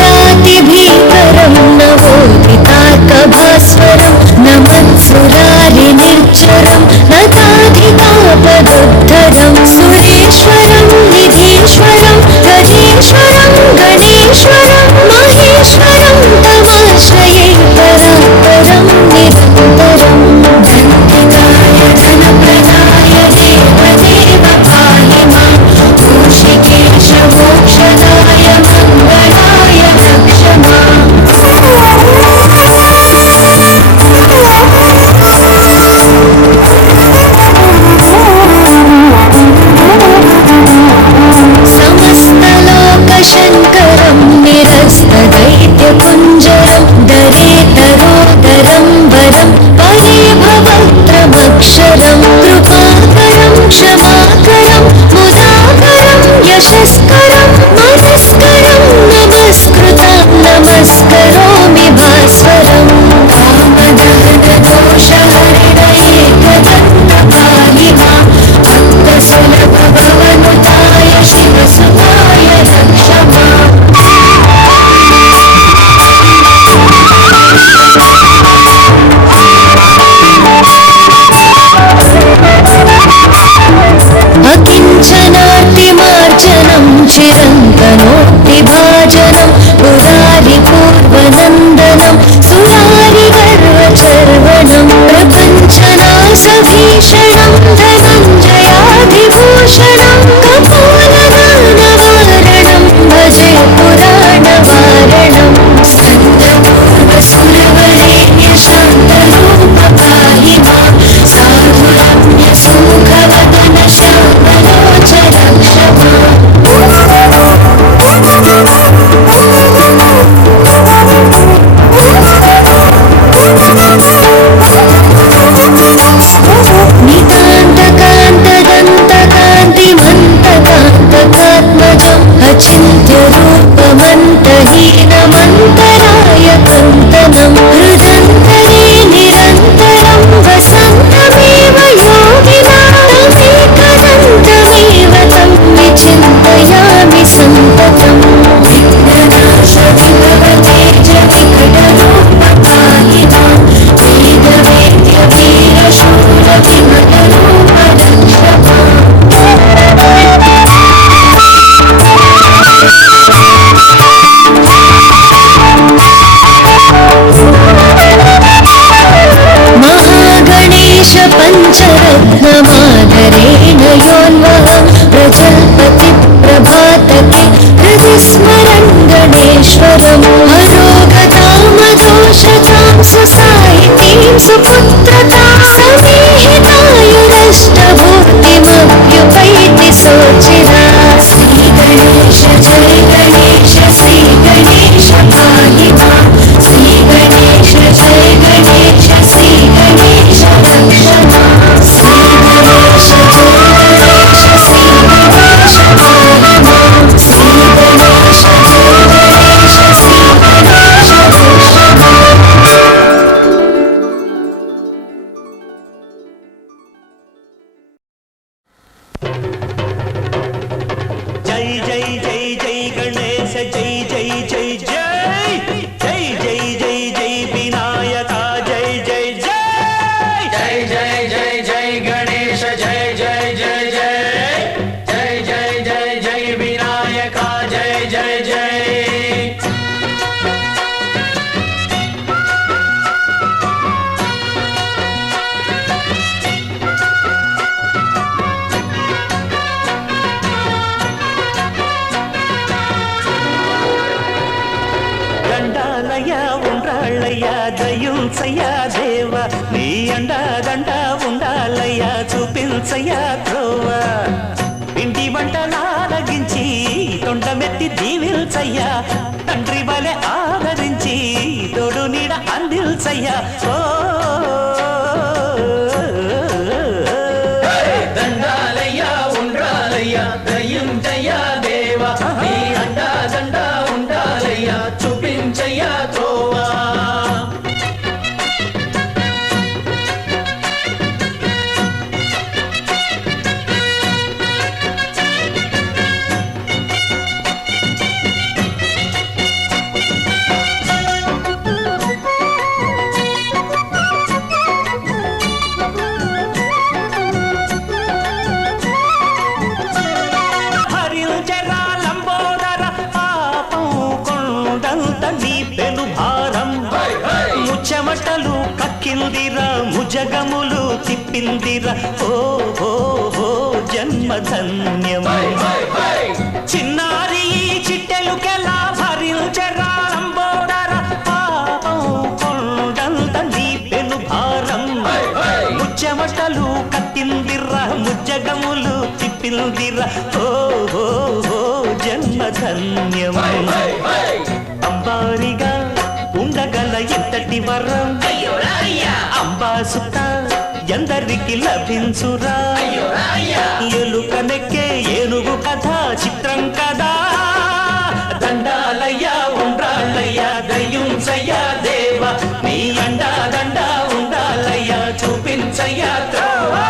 నచేతరాతిభీకరం నవోదితార్కభాస్వరం నమత్సురారి నిర్జరం నతాధికాపదుద్ధరం సురేశ్వరం నిధీశ్వరం గజేశ్వరం గణేశ్వరం మహేశ్వరం తమాశ్రయే పరాపరం నిరంతరం ధన్వికాయ ధనప్రదాయ దేవదేవ పాహి మాం మూషికేశ మోక్షదాయ మంగళాయ రక్ష మాం भीषणं धनञ्जयाभिभूषणं कपोलदानवारणं भजे पुराणवारणं स्कन्दपूर्वसुरवरेण्य शान्तरूप पाहि मां साधुरम्यसुखवदन श्यामलोचन नितान्तकान्तदन्तकान्तिमन्तकान्तकात्मजम् अचिन्त्यरूपमन्तहीनमन्तरायकन्तनं हृदन्तरे निरन्तरं वसन्तमेव योगिनां तमेकदन्तमेव तं विचिन्तयामि सन्ततम् विघ्ननाश भगवते च विकटरूप पाहि मां वेदवेद्य वीरशूर विमलरूप रक्ष महागणेश पञ्चरत्नमादरेण योन्वहं प्रजल्पति प्रभातके हृदि स्मरन् गणेश्वरम् अरोगतामदोषतां सुसाहितीं सुपुत्रतां समेहितायुरष्टभूतिमभ्युपैति सोचिरा श्रीगणेश जय गणेश श्रीगणेश पाहि मां श्रीगणेश जय गणेश श्रीगणेश रक्ष मां श्रीगणेश जय गणेश श्रीगणेश पाहि मां श्रीगणेश जय गणेश श्रीगणेश रक्ष मां జై జై జై జై గణేశ జై జై జై జై జై జై జై జై వినాయక జై జై జై జై జై జై జై గణేశ జై జై జై జై జై జై జై జై వినాయక జై జై జై దండాలయ ఉండ్రాళ్ళయ్య దయుంచయ్య దేవ నీ అండా దండ ఉండాలయ్య చూపించయ్య త్రోవ ఇంటి వంటలారగించి తొండమెత్తి దీవిల్చయ్య తండ్రి వలె ఆదరించి తోడు నీడ అందిల్చయ్య ఓ దండాలయ్య ఉండ్రాలయ్య దయుంచయ్య దేవ నీ అండా దండ ఉండాలయ్య చూపించయ్య త్రోవా హరించరా లంబోదర పాపం కొండంత నీ పెను భారం ముచ్చమటలు కక్కిందిరా ముజగములు తిప్పిందిరా ఓ ఓ ఓ జన్మధన్యం చిన్నారి ఈ చిట్టెలుకెలా భరించరా లంబోదర పాపం కొండంత నీ పెను భారం ముచ్చమటలు కక్కిందిరా ముజగములు తిప్పిందిరా ఓ ఓ ఓ జన్మధన్యం అంబారిగా ఉండగల ఎంతటి వరం అంబాసుత ఎందరికి లభించురా ఎలుకనెక్కే ఏనుగు కథ చిత్రం కదా దండాలయ్య ఉండ్రాళ్ళయ్య దయుంచయ్య దేవ నీ అండా దండ ఉండాలయ్య చూపించయ్య త్రోవా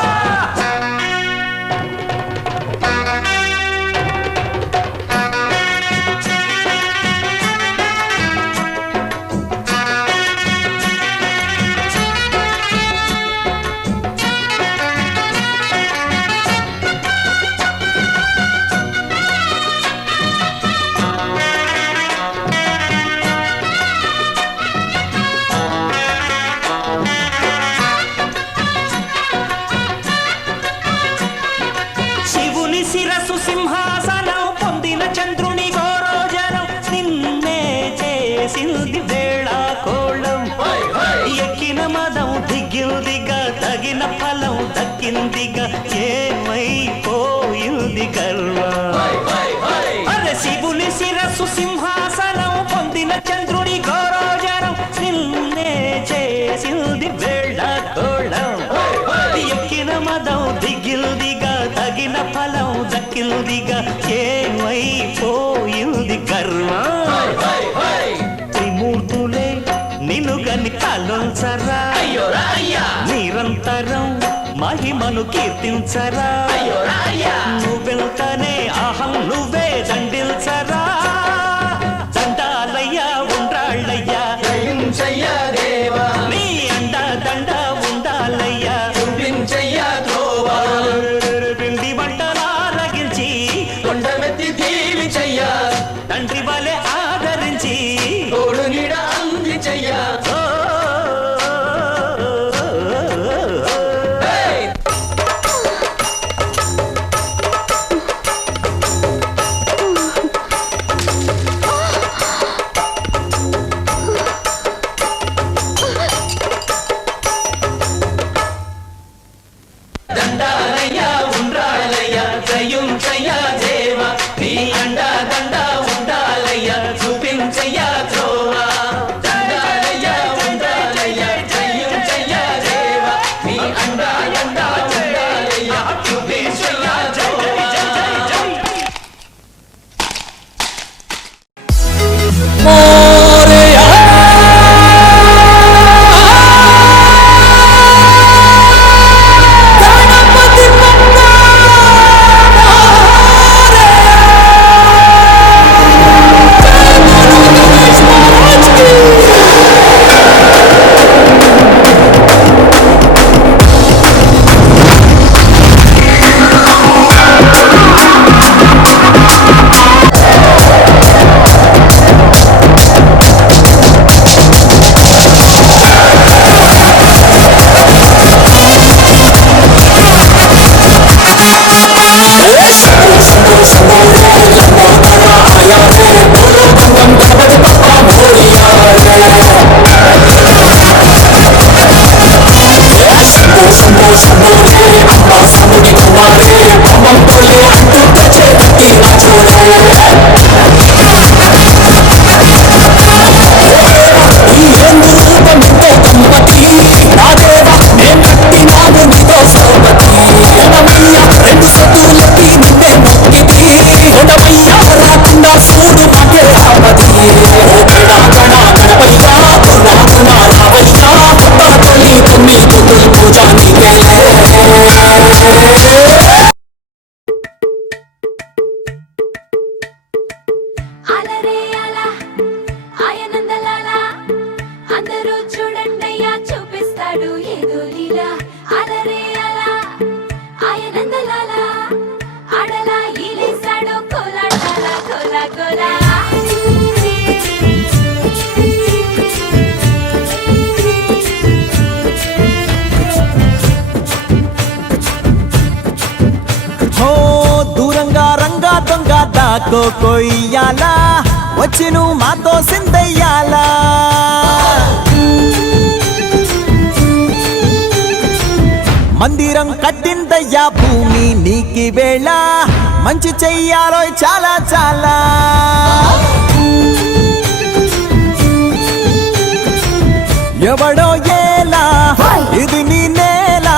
ఫలం దక్కిందిగా ఏమైపోయింది గర్వం అరే శివుని శిరస్సు సింహాసనం పొందిన చంద్రుడి గౌరవజనం నిన్నే చేసింది వేళకోళం ఎక్కిన మదం దిగిల్దిగా తగిన ఫలం దక్కిల్దిగా ఏమైపోయింది గర్వం త్రిమూర్తులే నిలుగని కలుంచరా నిరంతరం మహిమను కీర్తించరా నువ్వెళ్తానే అహం నువ్వే దండిల్చరా దండాలయ్యా ఉండ్రాళ్ళయ్యా నీ అండ దండ ఉండాలయ్యా పిండి వంటలారగించి కొండమెత్తి దీవించయ్యా తండ్రి వలె ఆదరించి తోడు నీడ అందించయ్యా దండాలయ్యా ఉండ్రాళ్ళయ్యా జయించయ్యా దేవ నీ అండా దండ ఉండాలయ్యా చూపించయ్యా ద్రోవ దండాలయ్యా ఉండాలయ్యా జయించయ్యా దేవ నీ అండా దండ ఉండాలయ్యా చూపించయ్యా ద్రోవ అలరే అలా ఆయనందలాలా అందరూ చూడండయ్యా చూపిస్తాడు ఏదో లీలా అలరే అలా ఆయనందలాలా ఆడలా ఈలేశాడు కోలాటాల కోలా కోలా దూరంగా రంగా దొంగ దాకో కొయ్యాలా వచ్చి నువ్వు మాతో సిందయ్యాలా మందిరం కట్టిందయ్యా భూమి నీకి వేళ మంచి చెయ్యాలో చాలా చాలా ఎవడో ఏలా ఇది నీ నేల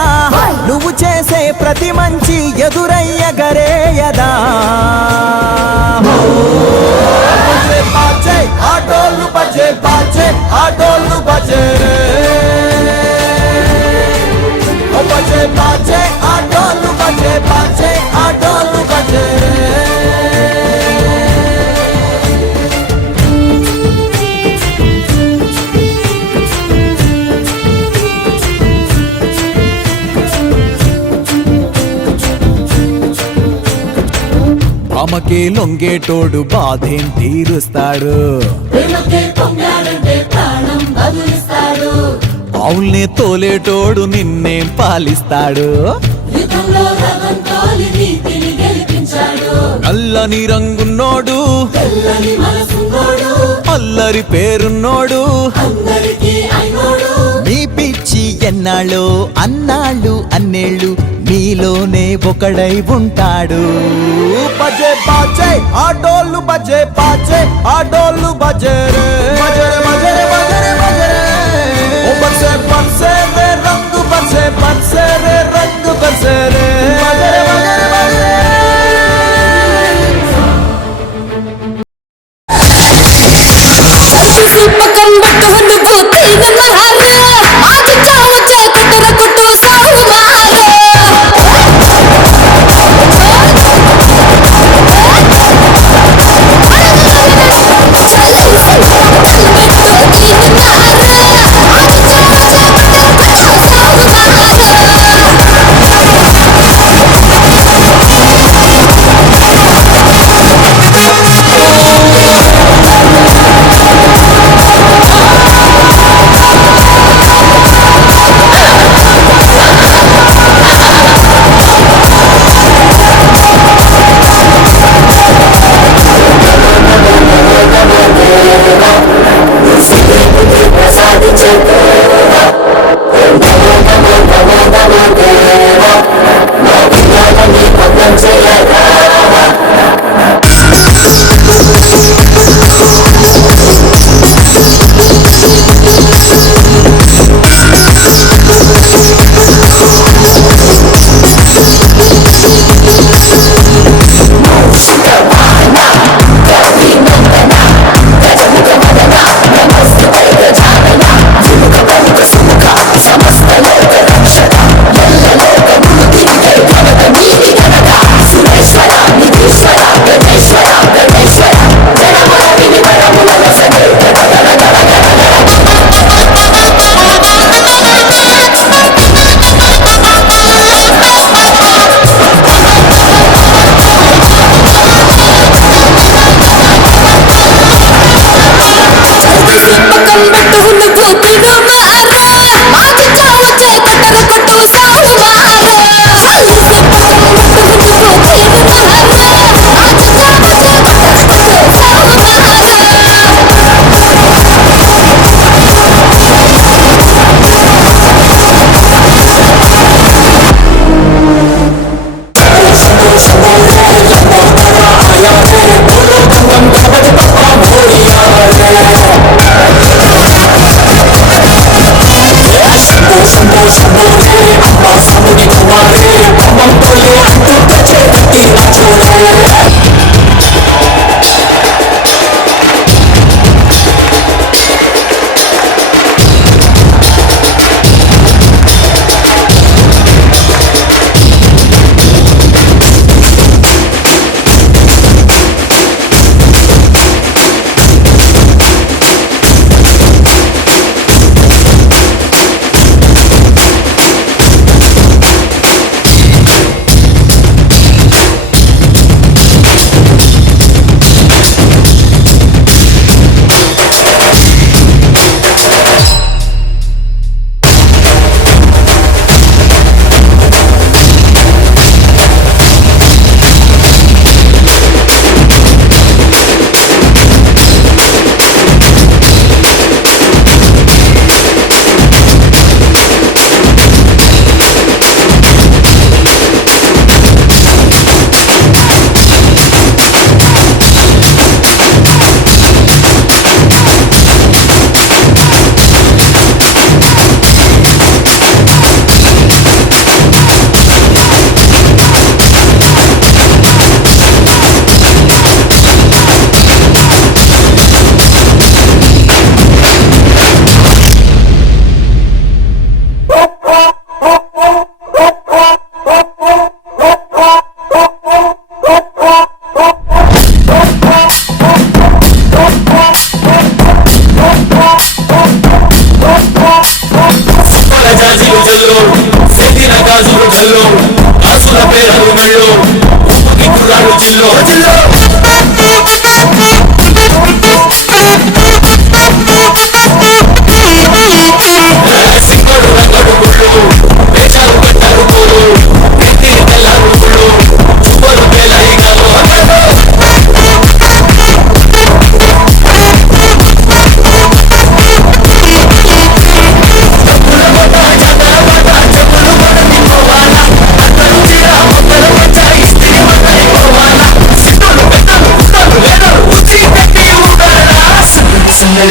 నువ్వు చేసే ప్రతి మంచి ఎదురయ్యగరేయదా ఆటోలు బజే బాజే ఆటోలు బజే బజే బాజే ఆటోలు బజే బాజే ఆటోలు బజే అమ్మకే లొంగేటోడు బాధేం తీరుస్తాడు అవుల్నే తోలేటోడు నిన్నేం పాలిస్తాడు నల్లని రంగున్నోడు అల్లరి పేరున్నోడు నీ పిచ్చి ఎన్నాళ్ళు అన్నాళ్ళు అన్నేళ్ళు మీలోనే ఒకడై ఉంటాడు బజే బాజే ఆడోళ్ళు బజే బాజే ఆడోళ్ళు బజే రే బజరే బజరే బజరే బజరే ఓ బజే బజే రే రంగు బజే బజే రే రంగు బజే రే బజరే బజరే బజరే పక్కం పట్టు నువ్వు తీగ మహాలు ఆకు చావు చేతుర కొట్టు సావు మహాలు ఆకు చావు చేతుర కొట్టు సావు మహాలు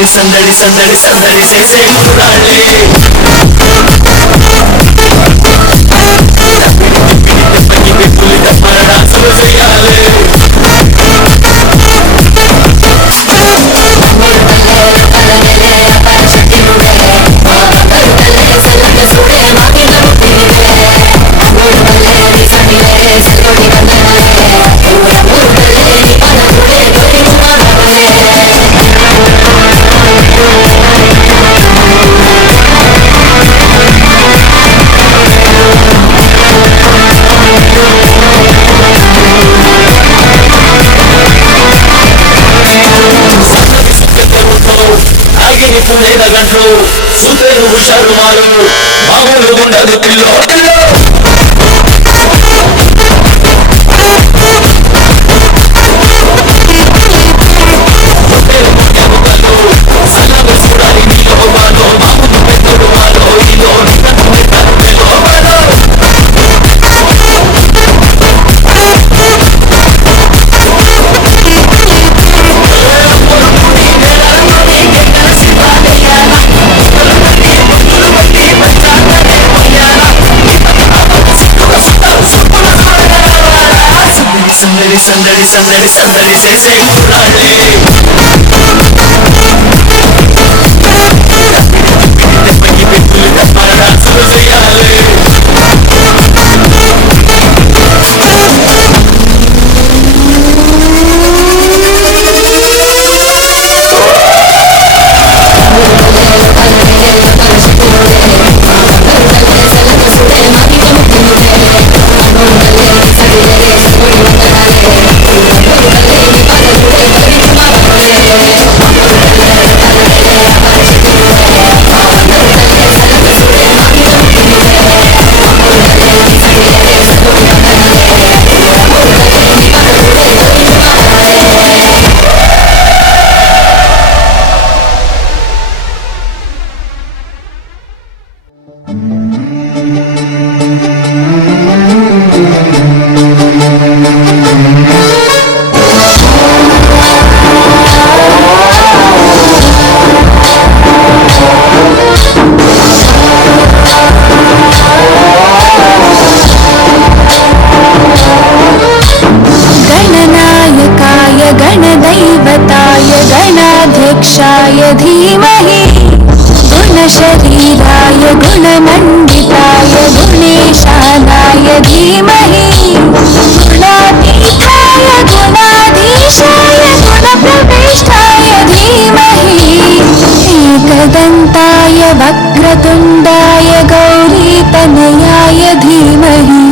సందడి సందడి సందడి సందడి చేసే కుర్రాళ్ళే డాన్సులు చేయాలి పుల్లేద గంటలు సుతేరు హుషారు మారు మామూలు ఉండదు పిల్లో సందడి సందడి సందడి చేసే కుర్రాళ్ళే డాన్సులు చేయాలి गणाध्यक्षाय धीमहि गुणशरीराय गुणमण्डिताय गुणेशानाय धीमहि गुणातीताय गुणाधीशाय गुणप्रविष्टाय धीमहि एकदन्ताय वक्रतुण्डाय गौरीतनयाय धीमहि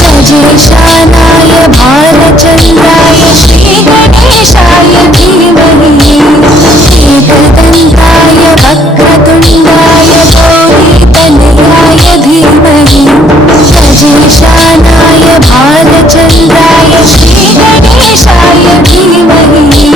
गजेशानाय भालचन्द्राय श्रीगणेशाय धीमहि एकदन्ताय वक्रतुण्डाय गौरीतनयाय धीमहि गजेशानाय भालचन्द्राय श्रीगणेशाय धीमहि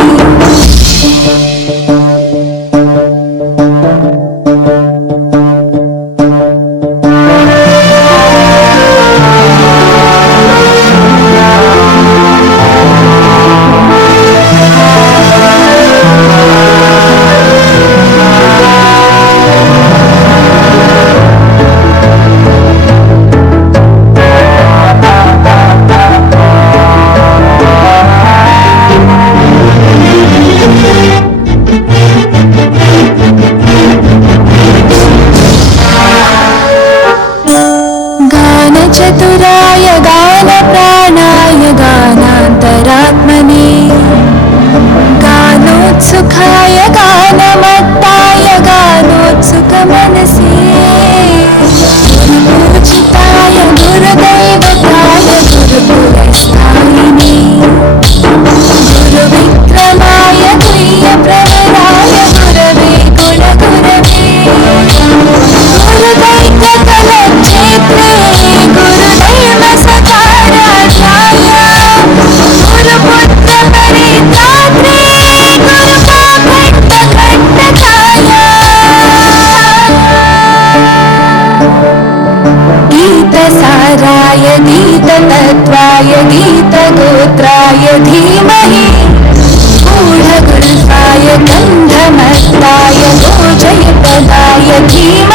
चतुराय गानप्राणाय गानान्तरात्मने गानोत्सुकाय गानमत्ताय गानोत्सुकमनसे गुरुपूजिताय गुरुदैवताय गुरुपुरस्तायिने गुरुविक्रमाय तुल्यप्रवराय गुरवे गुणगुरवे गुरुदैवतलक्षेत्रे गीतसाराय गीततत्त्वाय गीतगोत्राय धीमहि गूढगुल्फाय गन्धमत्ताय శంభో జయప్రదాయ ధీమహి